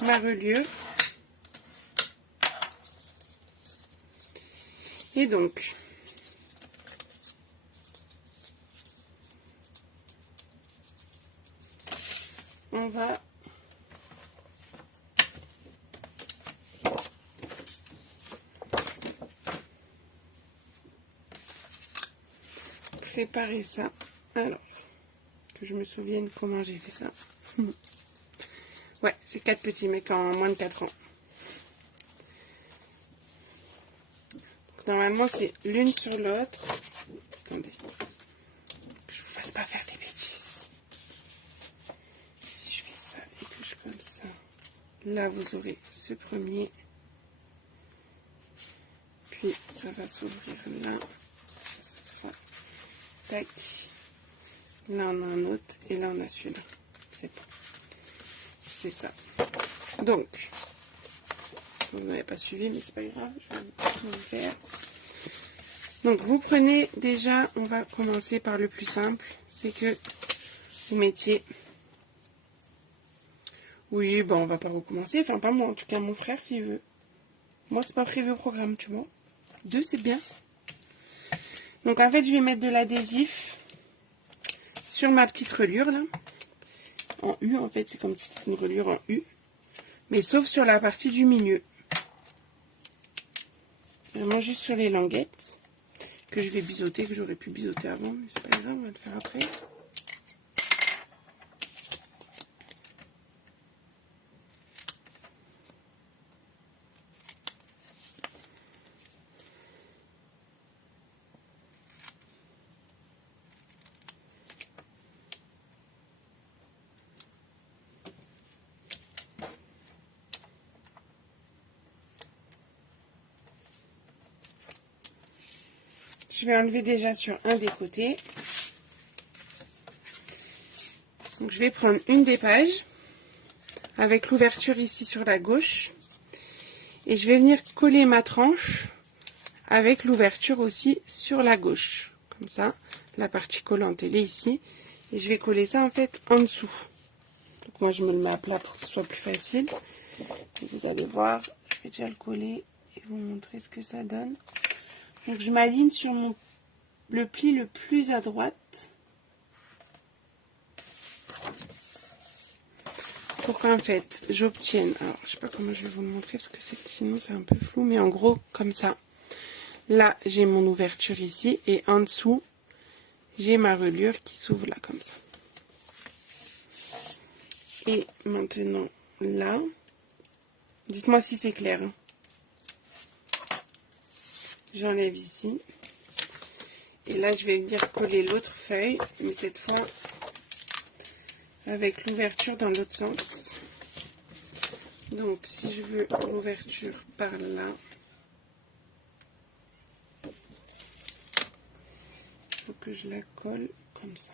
ma reliure. Et donc, on va préparer ça. Alors, que je me souvienne comment j'ai fait ça. Ouais, c'est 4 petits mecs en moins de 4 ans. Donc, normalement, c'est l'une sur l'autre. Attendez. Que je vous fasse pas faire des bêtises. Si je fais ça et que je colle ça. Là, vous aurez ce premier. Puis, ça va s'ouvrir là. Ça, ce sera... Tac. Là, on a un autre. Et là, on a celui-là. C'est bon. C'est ça. Donc, vous n'avez pas suivi, mais c'est pas grave. Je vais tout vous faire. Donc, vous prenez déjà, on va commencer par le plus simple. C'est que vous mettiez... Oui, bon, on va pas recommencer. Enfin, pas moi, en tout cas, mon frère, s'il veut. Moi, c'est pas prévu au programme, tu vois. 2, c'est bien. Donc, en fait, je vais mettre de l'adhésif sur ma petite reliure, là. En U, en fait, c'est comme si c'était une reliure en U. Mais sauf sur la partie du milieu. Vraiment juste sur les languettes. Que je vais biseauter, que j'aurais pu biseauter avant. Mais c'est pas grave, on va le faire après. Je vais enlever déjà sur un des côtés. Donc je vais prendre une des pages avec l'ouverture ici sur la gauche. Et je vais venir coller ma tranche avec l'ouverture aussi sur la gauche. Comme ça, la partie collante elle est ici. Et je vais coller ça en fait en dessous. Donc moi je me le mets à plat pour que ce soit plus facile. Et vous allez voir, je vais déjà le coller et vous montrer ce que ça donne. Donc je m'aligne sur le pli le plus à droite. Pour qu'en fait j'obtienne, alors je sais pas comment je vais vous le montrer parce que sinon c'est un peu flou, mais en gros comme ça. Là j'ai mon ouverture ici et en dessous j'ai ma reliure qui s'ouvre là comme ça. Et maintenant là, dites-moi si c'est clair. Hein. J'enlève ici. Et là, je vais venir coller l'autre feuille, mais cette fois avec l'ouverture dans l'autre sens. Donc, si je veux l'ouverture par là, il faut que je la colle comme ça.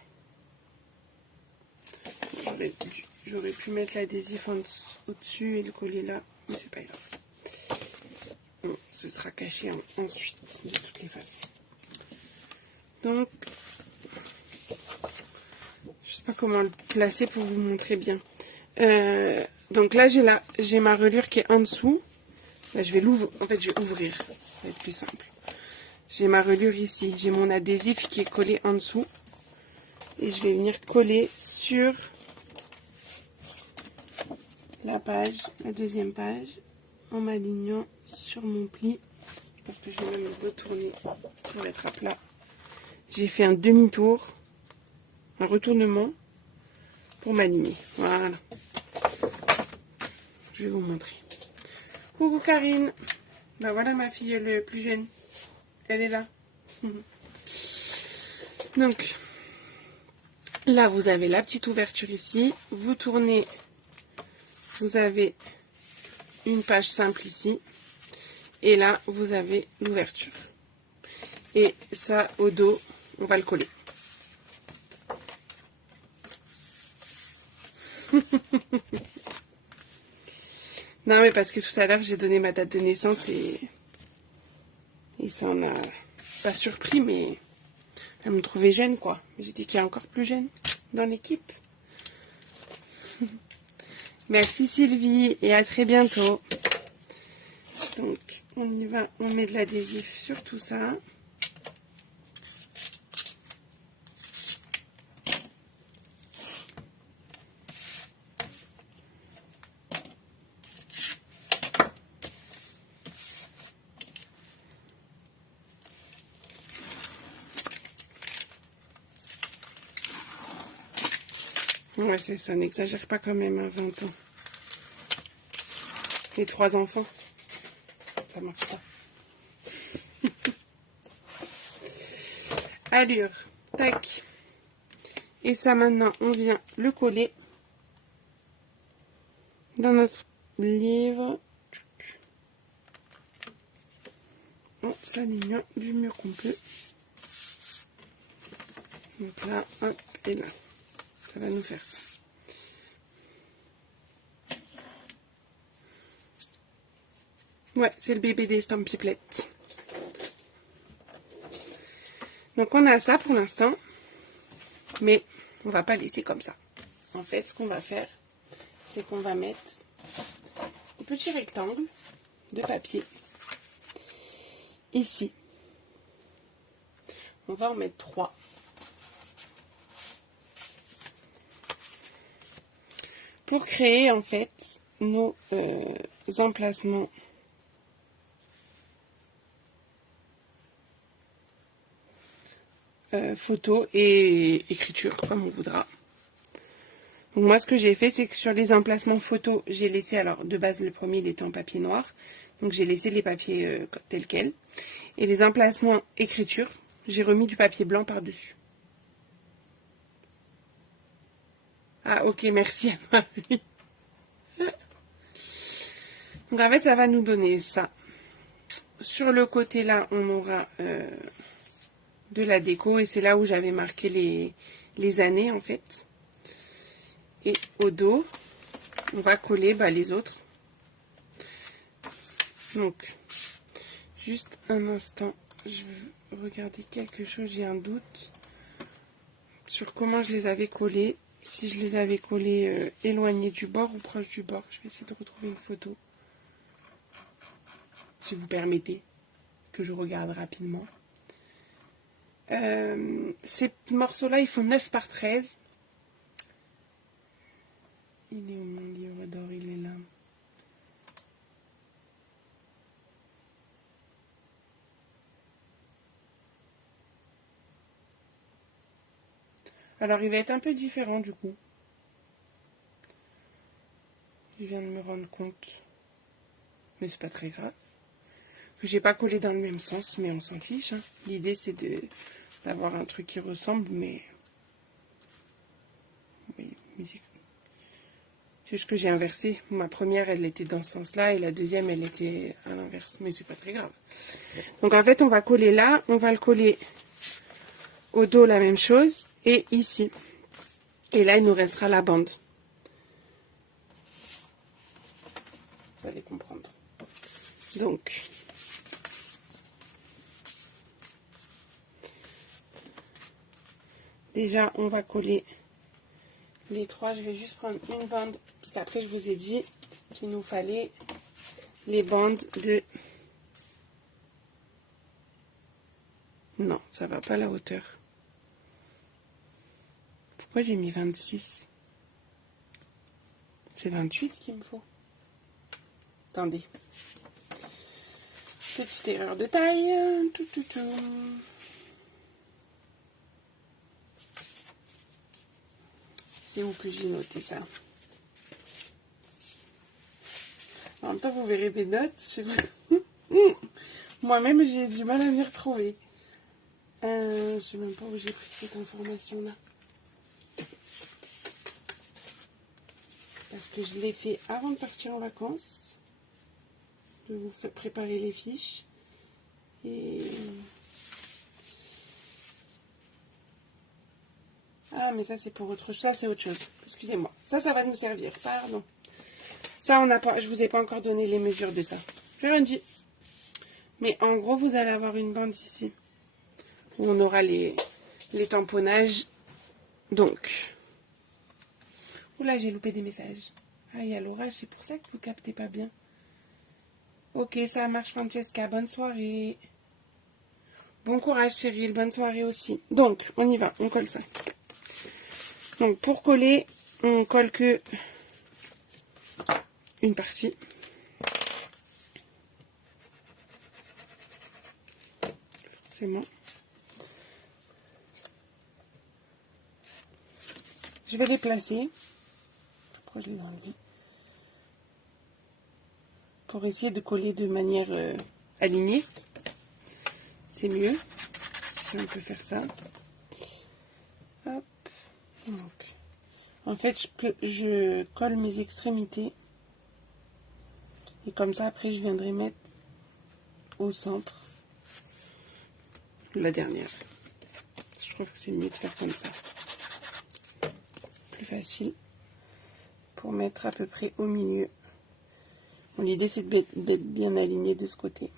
J'aurais pu mettre l'adhésif au-dessus et le coller là, mais c'est pas grave. Bon, ce sera caché ensuite, de toutes les façons. Donc, je sais pas comment le placer pour vous montrer bien. Donc là, j'ai ma reliure qui est en dessous. Là, je vais l'ouvrir. En fait, je vais ouvrir. Ça va être plus simple. J'ai ma reliure ici. J'ai mon adhésif qui est collé en dessous. Et je vais venir coller sur la page, la deuxième page, en m'alignant sur mon pli. Je pense que je vais même le retourner pour être à plat. J'ai fait un demi-tour, un retournement pour m'aligner. Voilà. Je vais vous montrer. Coucou Karine. Ben voilà ma fille le plus jeune. Elle est là. Donc, là vous avez la petite ouverture ici. Vous tournez. Vous avez une page simple ici. Et là, vous avez l'ouverture. Et ça, au dos, on va le coller. Non, mais parce que tout à l'heure, j'ai donné ma date de naissance et ça en a pas surpris, mais elle me trouvait jeune, quoi. J'ai dit qu'il y a encore plus jeune dans l'équipe. Merci Sylvie et à très bientôt. Donc, on y va, on met de l'adhésif sur tout ça. Ouais, c'est ça, n'exagère pas quand même à 20 ans. Les 3 enfants, ça marche pas. Allure, tac. Et ça maintenant, on vient le coller dans notre livre. En s'alignant du mieux qu'on peut. Donc là, hop, et là. Ça va nous faire ça. Ouais, c'est le bébé des estampes-pipelettes. Donc on a ça pour l'instant, mais on va pas laisser comme ça. En fait, ce qu'on va faire, c'est qu'on va mettre des petits rectangles de papier ici. On va en mettre 3. Pour créer en fait nos emplacements photo et écriture comme on voudra. Donc moi ce que j'ai fait, c'est que sur les emplacements photos, j'ai laissé, alors de base le premier il était en papier noir, donc j'ai laissé les papiers tels quels. Et les emplacements écriture, j'ai remis du papier blanc par-dessus. Ah ok, merci Anne-Marie. Donc en fait ça va nous donner ça. Sur le côté là, on aura de la déco et c'est là où j'avais marqué les années en fait. Et au dos, on va coller les autres. Donc, juste un instant, je vais regarder quelque chose, j'ai un doute sur comment je les avais collés. Si je les avais collés éloignés du bord ou proche du bord. Je vais essayer de retrouver une photo. Si vous permettez que je regarde rapidement. Ces morceaux-là, ils font 9 par 13. Il est où mon livre d'or? Il est là. Alors, il va être un peu différent du coup. Je viens de me rendre compte. Mais c'est pas très grave. Que j'ai pas collé dans le même sens, mais on s'en fiche. Hein. L'idée, c'est d'avoir un truc qui ressemble, mais... Oui, musique. C'est juste que j'ai inversé. Ma première, elle était dans ce sens-là, et la deuxième, elle était à l'inverse. Mais c'est pas très grave. Donc en fait, on va coller là. On va le coller au dos, la même chose. Et ici. Et là, il nous restera la bande. Vous allez comprendre. Donc... Déjà, on va coller les 3. Je vais juste prendre une bande. Parce qu'après, je vous ai dit qu'il nous fallait les bandes de... Non, ça va pas à la hauteur. Pourquoi j'ai mis 26? C'est 28 qu'il me faut. Attendez. Petite erreur de taille. C'est où que j'ai noté ça? En même temps, vous verrez des notes. Moi-même, j'ai du mal à m'y retrouver. Je sais même pas où j'ai pris cette information-là. Parce que je l'ai fait avant de partir en vacances. De vous faire préparer les fiches. Et... Ah, mais ça, c'est pour autre chose. Ça, c'est autre chose. Excusez-moi. Ça va nous servir. Pardon. Ça, on n'a pas... Je vous ai pas encore donné les mesures de ça. J'ai rien dit. Mais en gros, vous allez avoir une bande ici. Où on aura les tamponnages. Donc... Oula, j'ai loupé des messages. Ah, il y a l'orage. C'est pour ça que vous captez pas bien. Ok, ça marche, Francesca. Bonne soirée. Bon courage, Cyril. Bonne soirée aussi. Donc, on y va. On colle ça. Donc, pour coller, on colle que une partie. Forcément. Je vais les placer. Pourquoi je les ai enlevés? Pour essayer de coller de manière alignée. C'est mieux. Si on peut faire ça. Hop. Donc, en fait, je colle mes extrémités. Et comme ça, après, je viendrai mettre au centre la dernière. Je trouve que c'est mieux de faire comme ça. Plus facile pour mettre à peu près au milieu. Bon, l'idée, c'est d'être bien aligné de ce côté.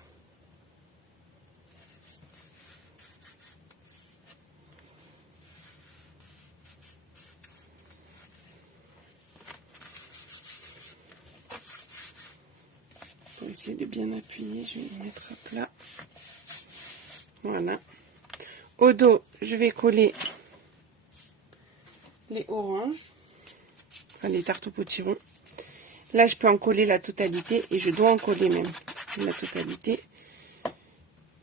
Pour essayer de bien appuyer, je vais le mettre à plat. Voilà. Au dos, je vais coller les oranges, enfin les tartes au potiron. Là, je peux en coller la totalité et je dois en coller même la totalité.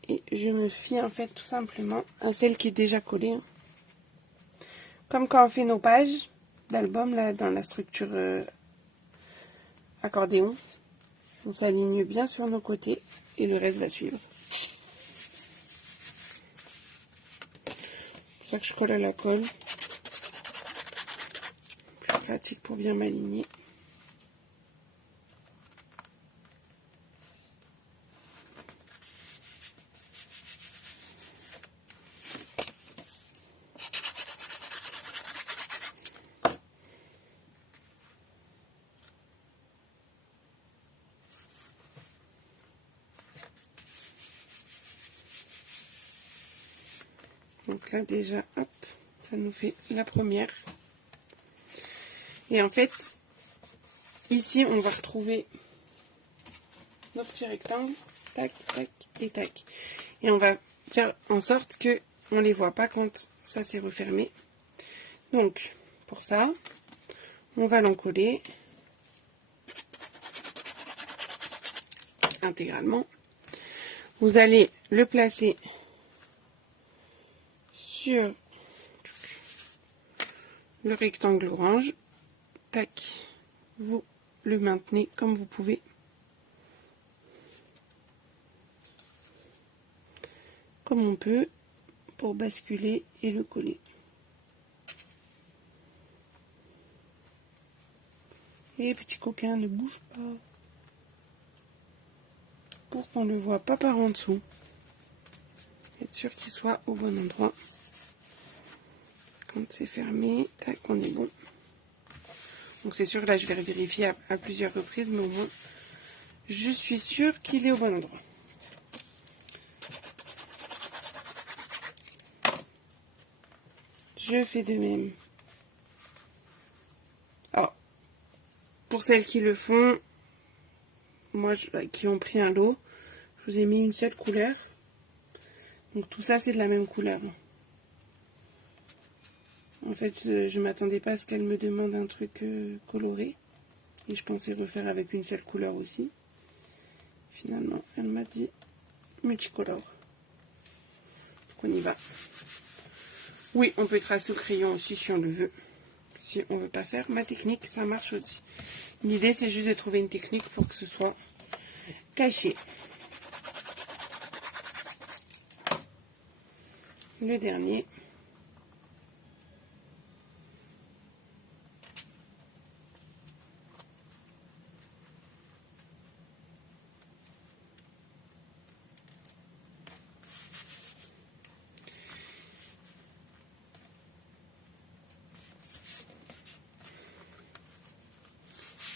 Et je me fie en fait tout simplement à celle qui est déjà collée. Hein. Comme quand on fait nos pages d'album là dans la structure accordéon. On s'aligne bien sur nos côtés et le reste va suivre. C'est pour ça que je colle à la colle. Plus pratique pour bien m'aligner. Donc là déjà, hop, ça nous fait la première. Et en fait, ici on va retrouver nos petits rectangles, tac, tac et tac. Et on va faire en sorte que on les voit pas quand ça s'est refermé. Donc, pour ça, on va l'encoller intégralement. Vous allez le placer sur le rectangle orange. Tac, vous le maintenez comme vous pouvez. Comme on peut pour basculer et le coller. Et petit coquin, ne bouge pas. Pour qu'on ne le voit pas par en dessous. Être sûr qu'il soit au bon endroit. Quand c'est fermé, tac, on est bon. Donc c'est sûr que là je vais vérifier à plusieurs reprises, mais au moins je suis sûre qu'il est au bon endroit. Je fais de même. Alors, pour celles qui le font, moi qui ont pris un lot, je vous ai mis une seule couleur. Donc tout ça c'est de la même couleur. En fait, je m'attendais pas à ce qu'elle me demande un truc coloré. Et je pensais refaire avec une seule couleur aussi. Finalement, elle m'a dit multicolore. Donc on y va. Oui, on peut tracer au crayon aussi si on le veut. Si on veut pas faire ma technique, ça marche aussi. L'idée, c'est juste de trouver une technique pour que ce soit caché. Le dernier.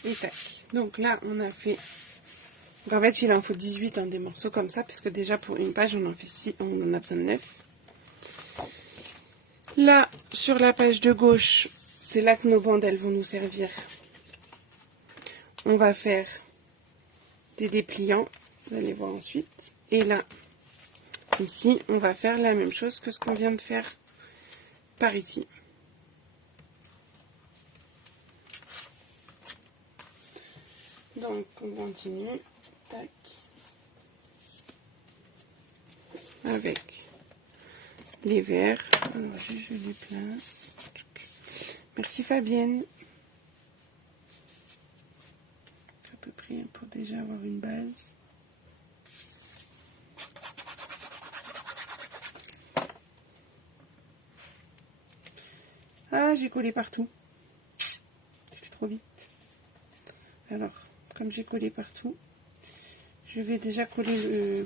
Et tac. Donc là, on a fait... Donc en fait, il en faut 18 des morceaux comme ça, puisque déjà pour une page, on en fait 6, on en a besoin de 9. Là, sur la page de gauche, c'est là que nos bandes, elles vont nous servir. On va faire des dépliants, vous allez voir ensuite. Et là, ici, on va faire la même chose que ce qu'on vient de faire par ici. Donc, on continue. Tac. Avec les verts. Alors, je les place. Merci Fabienne. À peu près pour déjà avoir une base. Ah, j'ai collé partout. J'ai fait trop vite. Alors, comme j'ai collé partout, je vais déjà coller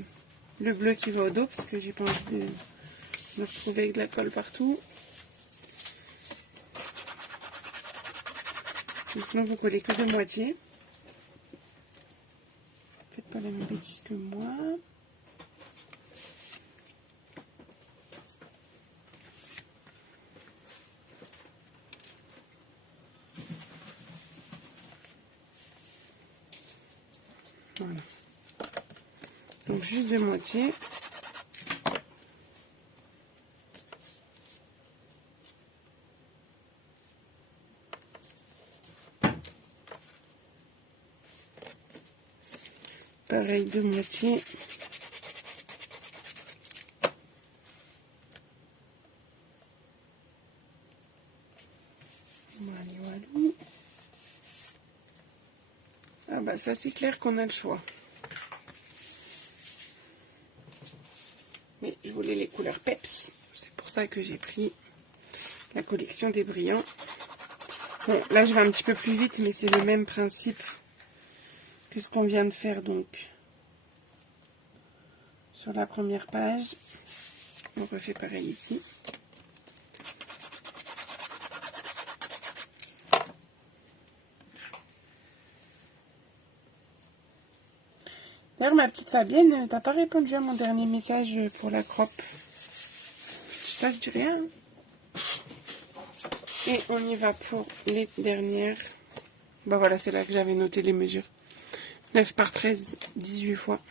le bleu qui va au dos parce que j'ai pas envie de me retrouver avec de la colle partout. Et sinon, vous collez que de moitié. Faites pas la même bêtise que moi. Voilà. Donc juste de moitié. Pareil de moitié. Voilà, voilà. Ah bah ça c'est clair qu'on a le choix. Mais je voulais les couleurs peps. C'est pour ça que j'ai pris la collection des brillants. Bon, là je vais un petit peu plus vite, mais c'est le même principe que ce qu'on vient de faire donc sur la première page. On refait pareil ici. D'ailleurs, ma petite Fabienne, t'as pas répondu à mon dernier message pour la croppe. Ça, je dis rien. Et on y va pour les dernières. Bah voilà, c'est là que j'avais noté les mesures. 9 par 13, 18 fois.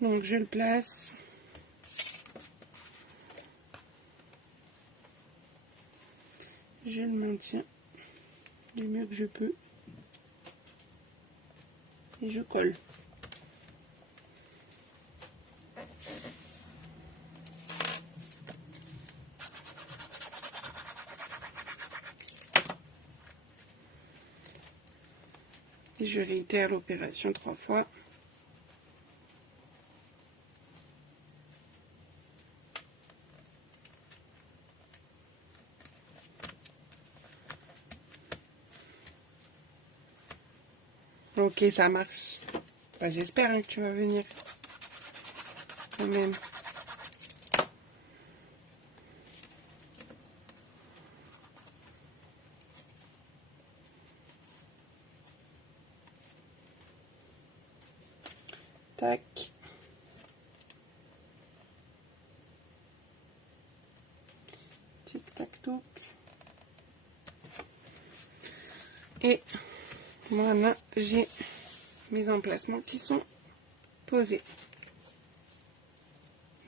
Donc je le place. Je le maintiens du mieux que je peux. Et je colle. Et je réitère l'opération 3 fois. Ok, ça marche. Bah, j'espère que tu vas venir. Quand même. Tac. Tic tac toc. Et voilà, j'ai mes emplacements qui sont posés.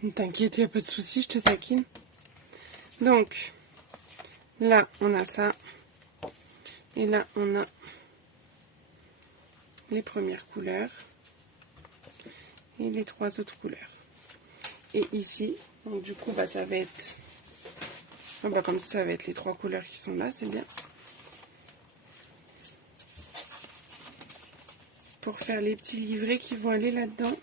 Ne t'inquiète, il n'y a pas de souci, je te taquine. Donc, là, on a ça. Et là, on a les premières couleurs. Et les 3 autres couleurs. Et ici, donc du coup, bah, ça va être... Ah bah, comme ça va être les 3 couleurs qui sont là, c'est bien. Pour faire les petits livrets qui vont aller là-dedans.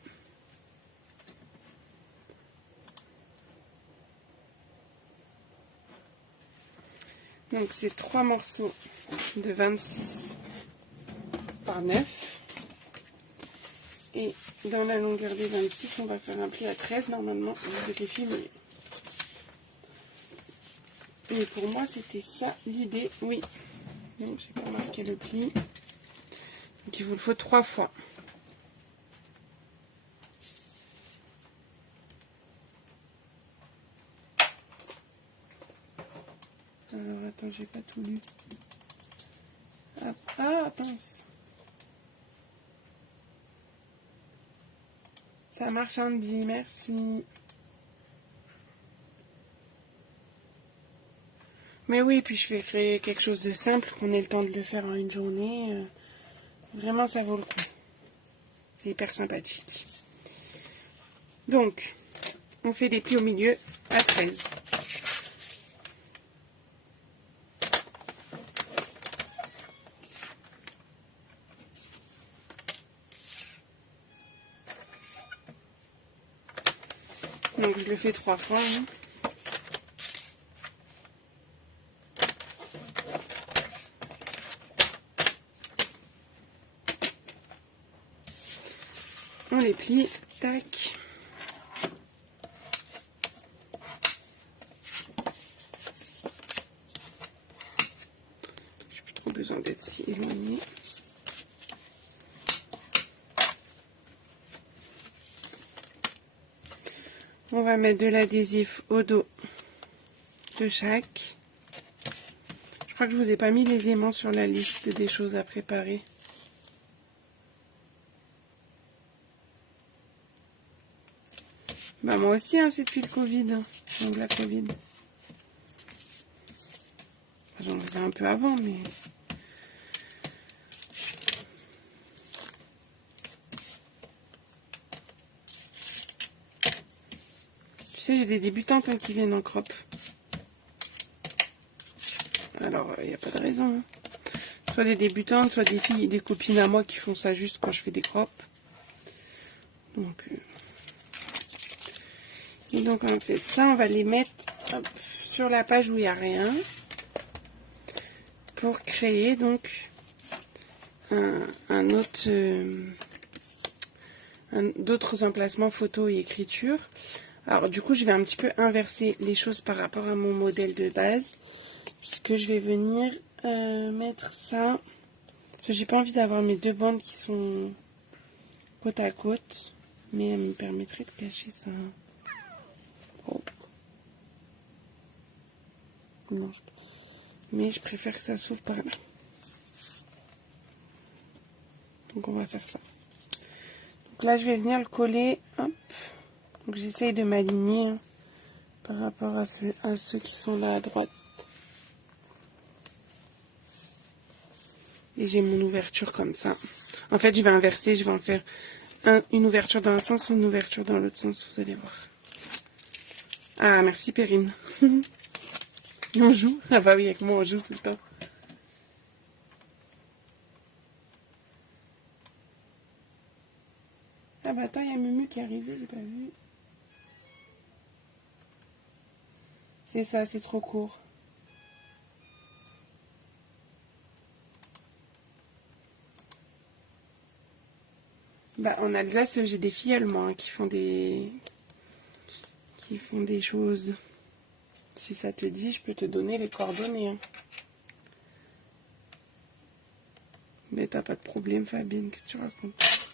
Donc c'est 3 morceaux de 26 par 9. Et dans la longueur des 26, on va faire un pli à 13 normalement. Je vérifie, mais... Et pour moi, c'était ça l'idée, oui. Donc j'ai pas marqué le pli. Donc il vous le faut 3 fois. Alors attends, j'ai pas tout lu. Hop. Ah, mince. Ça marche, Andy, merci. Mais oui, puis je vais créer quelque chose de simple, qu'on ait le temps de le faire en une journée. Vraiment, ça vaut le coup. C'est hyper sympathique. Donc, on fait des plis au milieu à 13. Donc je le fais 3 fois. Hein. On les plie, tac. J'ai plus trop besoin d'être si éloigné. On va mettre de l'adhésif au dos de chaque. Je crois que je vous ai pas mis les aimants sur la liste des choses à préparer. Bah moi aussi, hein, c'est depuis le Covid. Hein. Donc la Covid. J'en faisais un peu avant, mais... Tu sais, j'ai des débutantes hein, qui viennent en crop. Alors, il n'y a pas de raison. Hein. Soit des débutantes, soit des filles, des copines à moi qui font ça juste quand je fais des crops. Donc... Et donc en fait ça on va les mettre hop, sur la page où il n'y a rien pour créer donc d'autres emplacements photo et écriture. Alors du coup je vais un petit peu inverser les choses par rapport à mon modèle de base puisque je vais venir mettre ça. J'ai pas envie d'avoir mes deux bandes qui sont côte à côte mais elle me permettrait de cacher ça. Oh. Non, mais je préfère que ça s'ouvre par là. Donc on va faire ça. Donc là je vais venir le coller. Hop. Donc j'essaye de m'aligner hein, par rapport à ceux qui sont là à droite. Et j'ai mon ouverture comme ça. En fait je vais inverser, je vais en faire une ouverture dans un sens, une ouverture dans l'autre sens, vous allez voir. Ah merci Perrine. On joue? Ah bah oui, avec moi on joue tout le temps. Ah bah attends, il y a Mumu qui est arrivé, j'ai pas vu. C'est ça, c'est trop court. Bah en Alsace, j'ai des filles allemandes hein, qui font des choses. Si ça te dit, je peux te donner les coordonnées. Hein. Mais t'as pas de problème, Fabienne, qu'est-ce que tu racontes?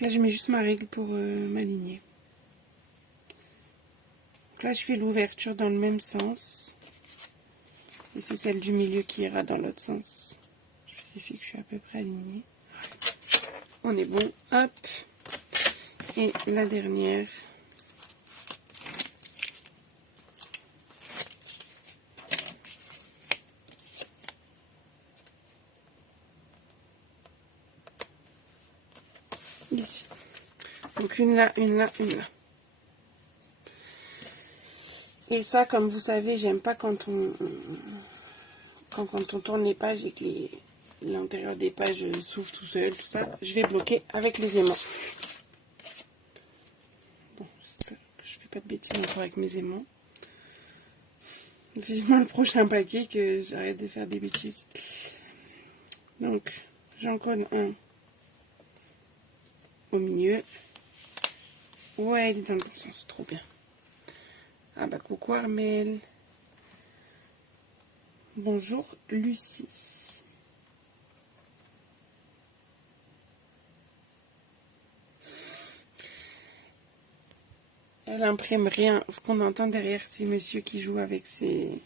Là, je mets juste ma règle pour m'aligner. Donc là, je fais l'ouverture dans le même sens. Et c'est celle du milieu qui ira dans l'autre sens. Je vérifie que je suis à peu près alignée. On est bon. Hop. Et la dernière. Ici. Donc une là, une là, une là. Et ça, comme vous savez, j'aime pas quand on tourne les pages et que l'intérieur des pages s'ouvre tout seul, tout ça. Je vais bloquer avec les aimants. Bon, j'espère que je fais pas de bêtises encore avec mes aimants. Vivement le prochain paquet que j'arrête de faire des bêtises. Donc, j'en colle un au milieu. Ouais, il est dans le bon sens, trop bien. Ah bah coucou Armel. Bonjour Lucie. Elle imprime rien. Ce qu'on entend derrière, c'est monsieur qui joue avec ses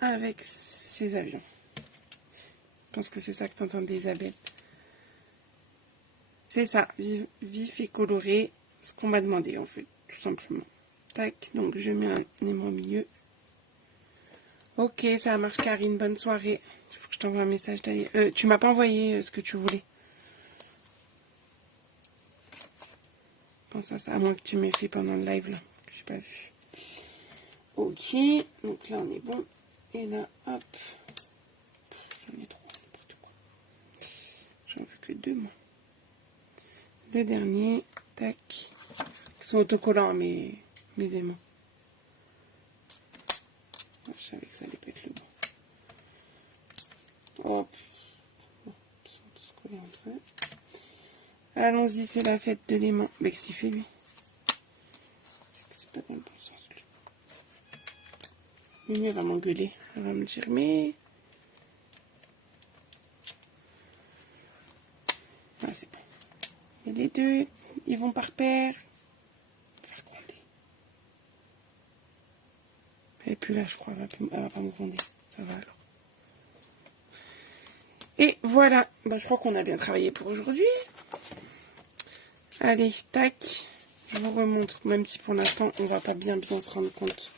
avions. Je pense que c'est ça que tu entendais, Isabelle. C'est ça, vif et coloré, ce qu'on m'a demandé en fait, tout simplement. Tac, donc je mets un aimant au milieu. Ok, ça marche Karine, bonne soirée. Il faut que je t'envoie un message d'ailleurs. Tu m'as pas envoyé ce que tu voulais. Pense à ça, à moins que tu m'aies fait pendant le live là. Que j'ai pas vu. Ok, donc là on est bon. Et là, hop. J'en ai trop, n'importe quoi. J'en veux que 2 moi. Le dernier, tac. Ils sont autocollants mes aimants. Je savais que ça allait pas être le bon. Hop. Bon, ils sont tous collés entre eux. Allons-y, c'est la fête de l'aimant. Mais qu'est-ce qu'il fait lui? C'est pas dans le bon sens lui. Mimi va m'engueuler. Elle va me dire mais... Ah c'est bon. Et les deux, ils vont par paire. Faire gronder. Elle est plus là je crois, elle va pas me gronder. Ça va alors. Et voilà, bah, je crois qu'on a bien travaillé pour aujourd'hui. Allez, tac, je vous remontre, même si pour l'instant on va pas bien se rendre compte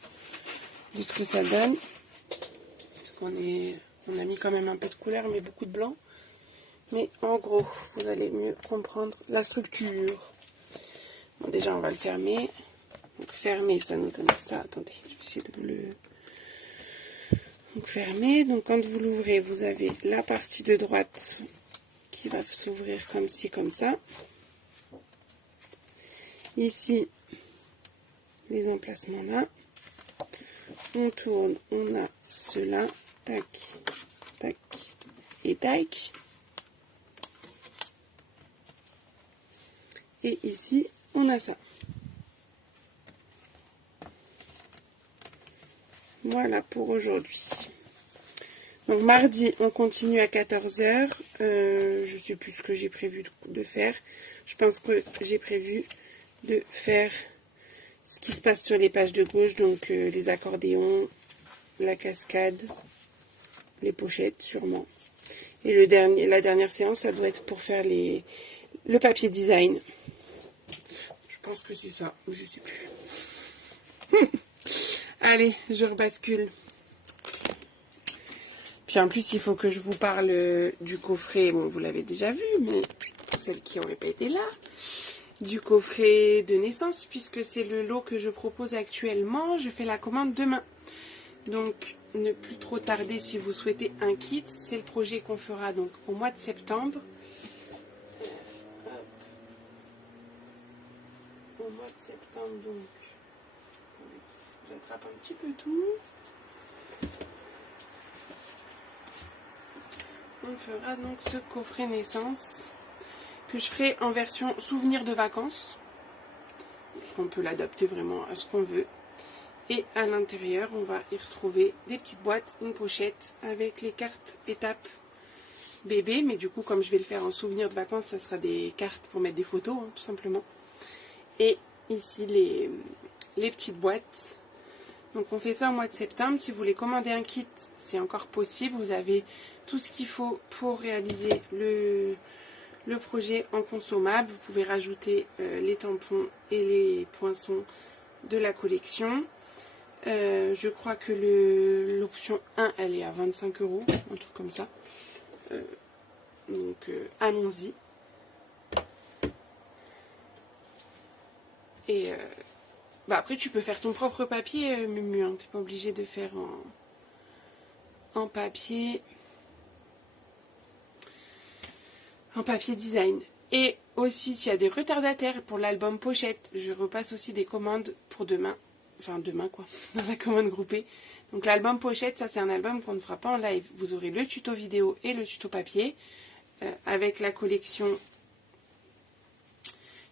de ce que ça donne. Parce qu'on a mis quand même un peu de couleur, mais beaucoup de blanc. Mais en gros, vous allez mieux comprendre la structure. Bon, déjà on va le fermer. Donc fermer, ça nous donne ça. Attendez, je vais essayer de vous le... Donc fermer, donc quand vous l'ouvrez, vous avez la partie de droite qui va s'ouvrir comme ci, comme ça. Ici, les emplacements là. On tourne, on a cela, tac, tac et tac. Et ici, on a ça. Voilà pour aujourd'hui. Donc mardi, on continue à 14 h. Je ne sais plus ce que j'ai prévu de faire. Je pense que j'ai prévu de faire ce qui se passe sur les pages de gauche, donc les accordéons, la cascade, les pochettes sûrement. Et la dernière séance, ça doit être pour faire le papier design. Je pense que c'est ça, je sais plus. Allez, je rebascule. Puis en plus, il faut que je vous parle du coffret. Bon, vous l'avez déjà vu, mais pour celles qui n'auraient pas été là, du coffret de naissance, puisque c'est le lot que je propose actuellement. Je fais la commande demain. Donc, ne plus trop tarder si vous souhaitez un kit. C'est le projet qu'on fera donc au mois de septembre. Au mois de septembre, donc, j'attrape un petit peu tout. On fera donc ce coffret naissance que je ferai en version souvenir de vacances. Parce qu'on peut l'adapter vraiment à ce qu'on veut. Et à l'intérieur, on va y retrouver des petites boîtes, une pochette avec les cartes étapes bébé. Mais du coup, comme je vais le faire en souvenir de vacances, ça sera des cartes pour mettre des photos, hein, tout simplement. Et ici, les petites boîtes. Donc on fait ça au mois de septembre. Si vous voulez commander un kit, c'est encore possible. Vous avez tout ce qu'il faut pour réaliser le projet en consommable. Vous pouvez rajouter les tampons et les poinçons de la collection. Je crois que l'option 1, elle est à 25 €, un truc comme ça. Donc allons-y. Et bah après, tu peux faire ton propre papier, Mumu. Hein. Tu n'es pas obligé de faire en papier design. Et aussi, s'il y a des retardataires pour l'album pochette, je repasse aussi des commandes pour demain. Enfin, demain, quoi, dans la commande groupée. Donc, l'album pochette, ça, c'est un album qu'on ne fera pas en live. Vous aurez le tuto vidéo et le tuto papier avec la collection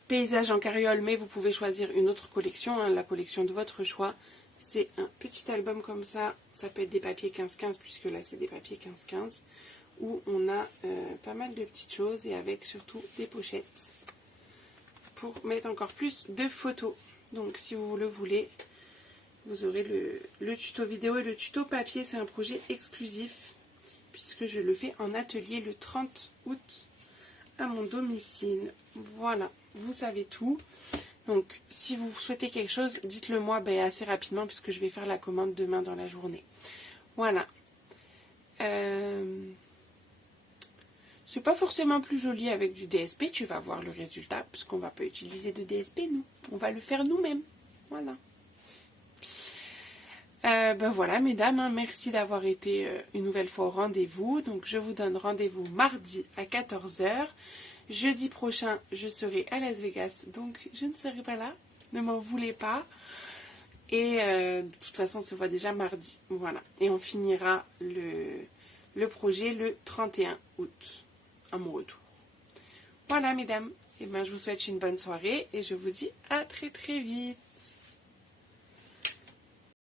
paysage en carriole, mais vous pouvez choisir une autre collection, hein, la collection de votre choix. C'est un petit album comme ça. Ça peut être des papiers 15-15, puisque là, c'est des papiers 15-15. Où on a pas mal de petites choses et avec surtout des pochettes pour mettre encore plus de photos. Donc si vous le voulez, vous aurez le tuto vidéo et le tuto papier. C'est un projet exclusif puisque je le fais en atelier le 30 août à mon domicile. Voilà, vous savez tout. Donc si vous souhaitez quelque chose, dites-le moi assez rapidement puisque je vais faire la commande demain dans la journée. Voilà. C'est pas forcément plus joli avec du DSP, tu vas voir le résultat, parce qu'on va pas utiliser de DSP, nous. On va le faire nous-mêmes. Voilà. Ben voilà, mesdames, hein, merci d'avoir été une nouvelle fois au rendez-vous. Donc, je vous donne rendez-vous mardi à 14 h. Jeudi prochain, je serai à Las Vegas, donc je ne serai pas là. Ne m'en voulez pas. Et de toute façon, on se voit déjà mardi. Voilà. Et on finira le projet le 31 août, à mon retour. Voilà, mesdames. Et ben, je vous souhaite une bonne soirée et je vous dis à très très vite.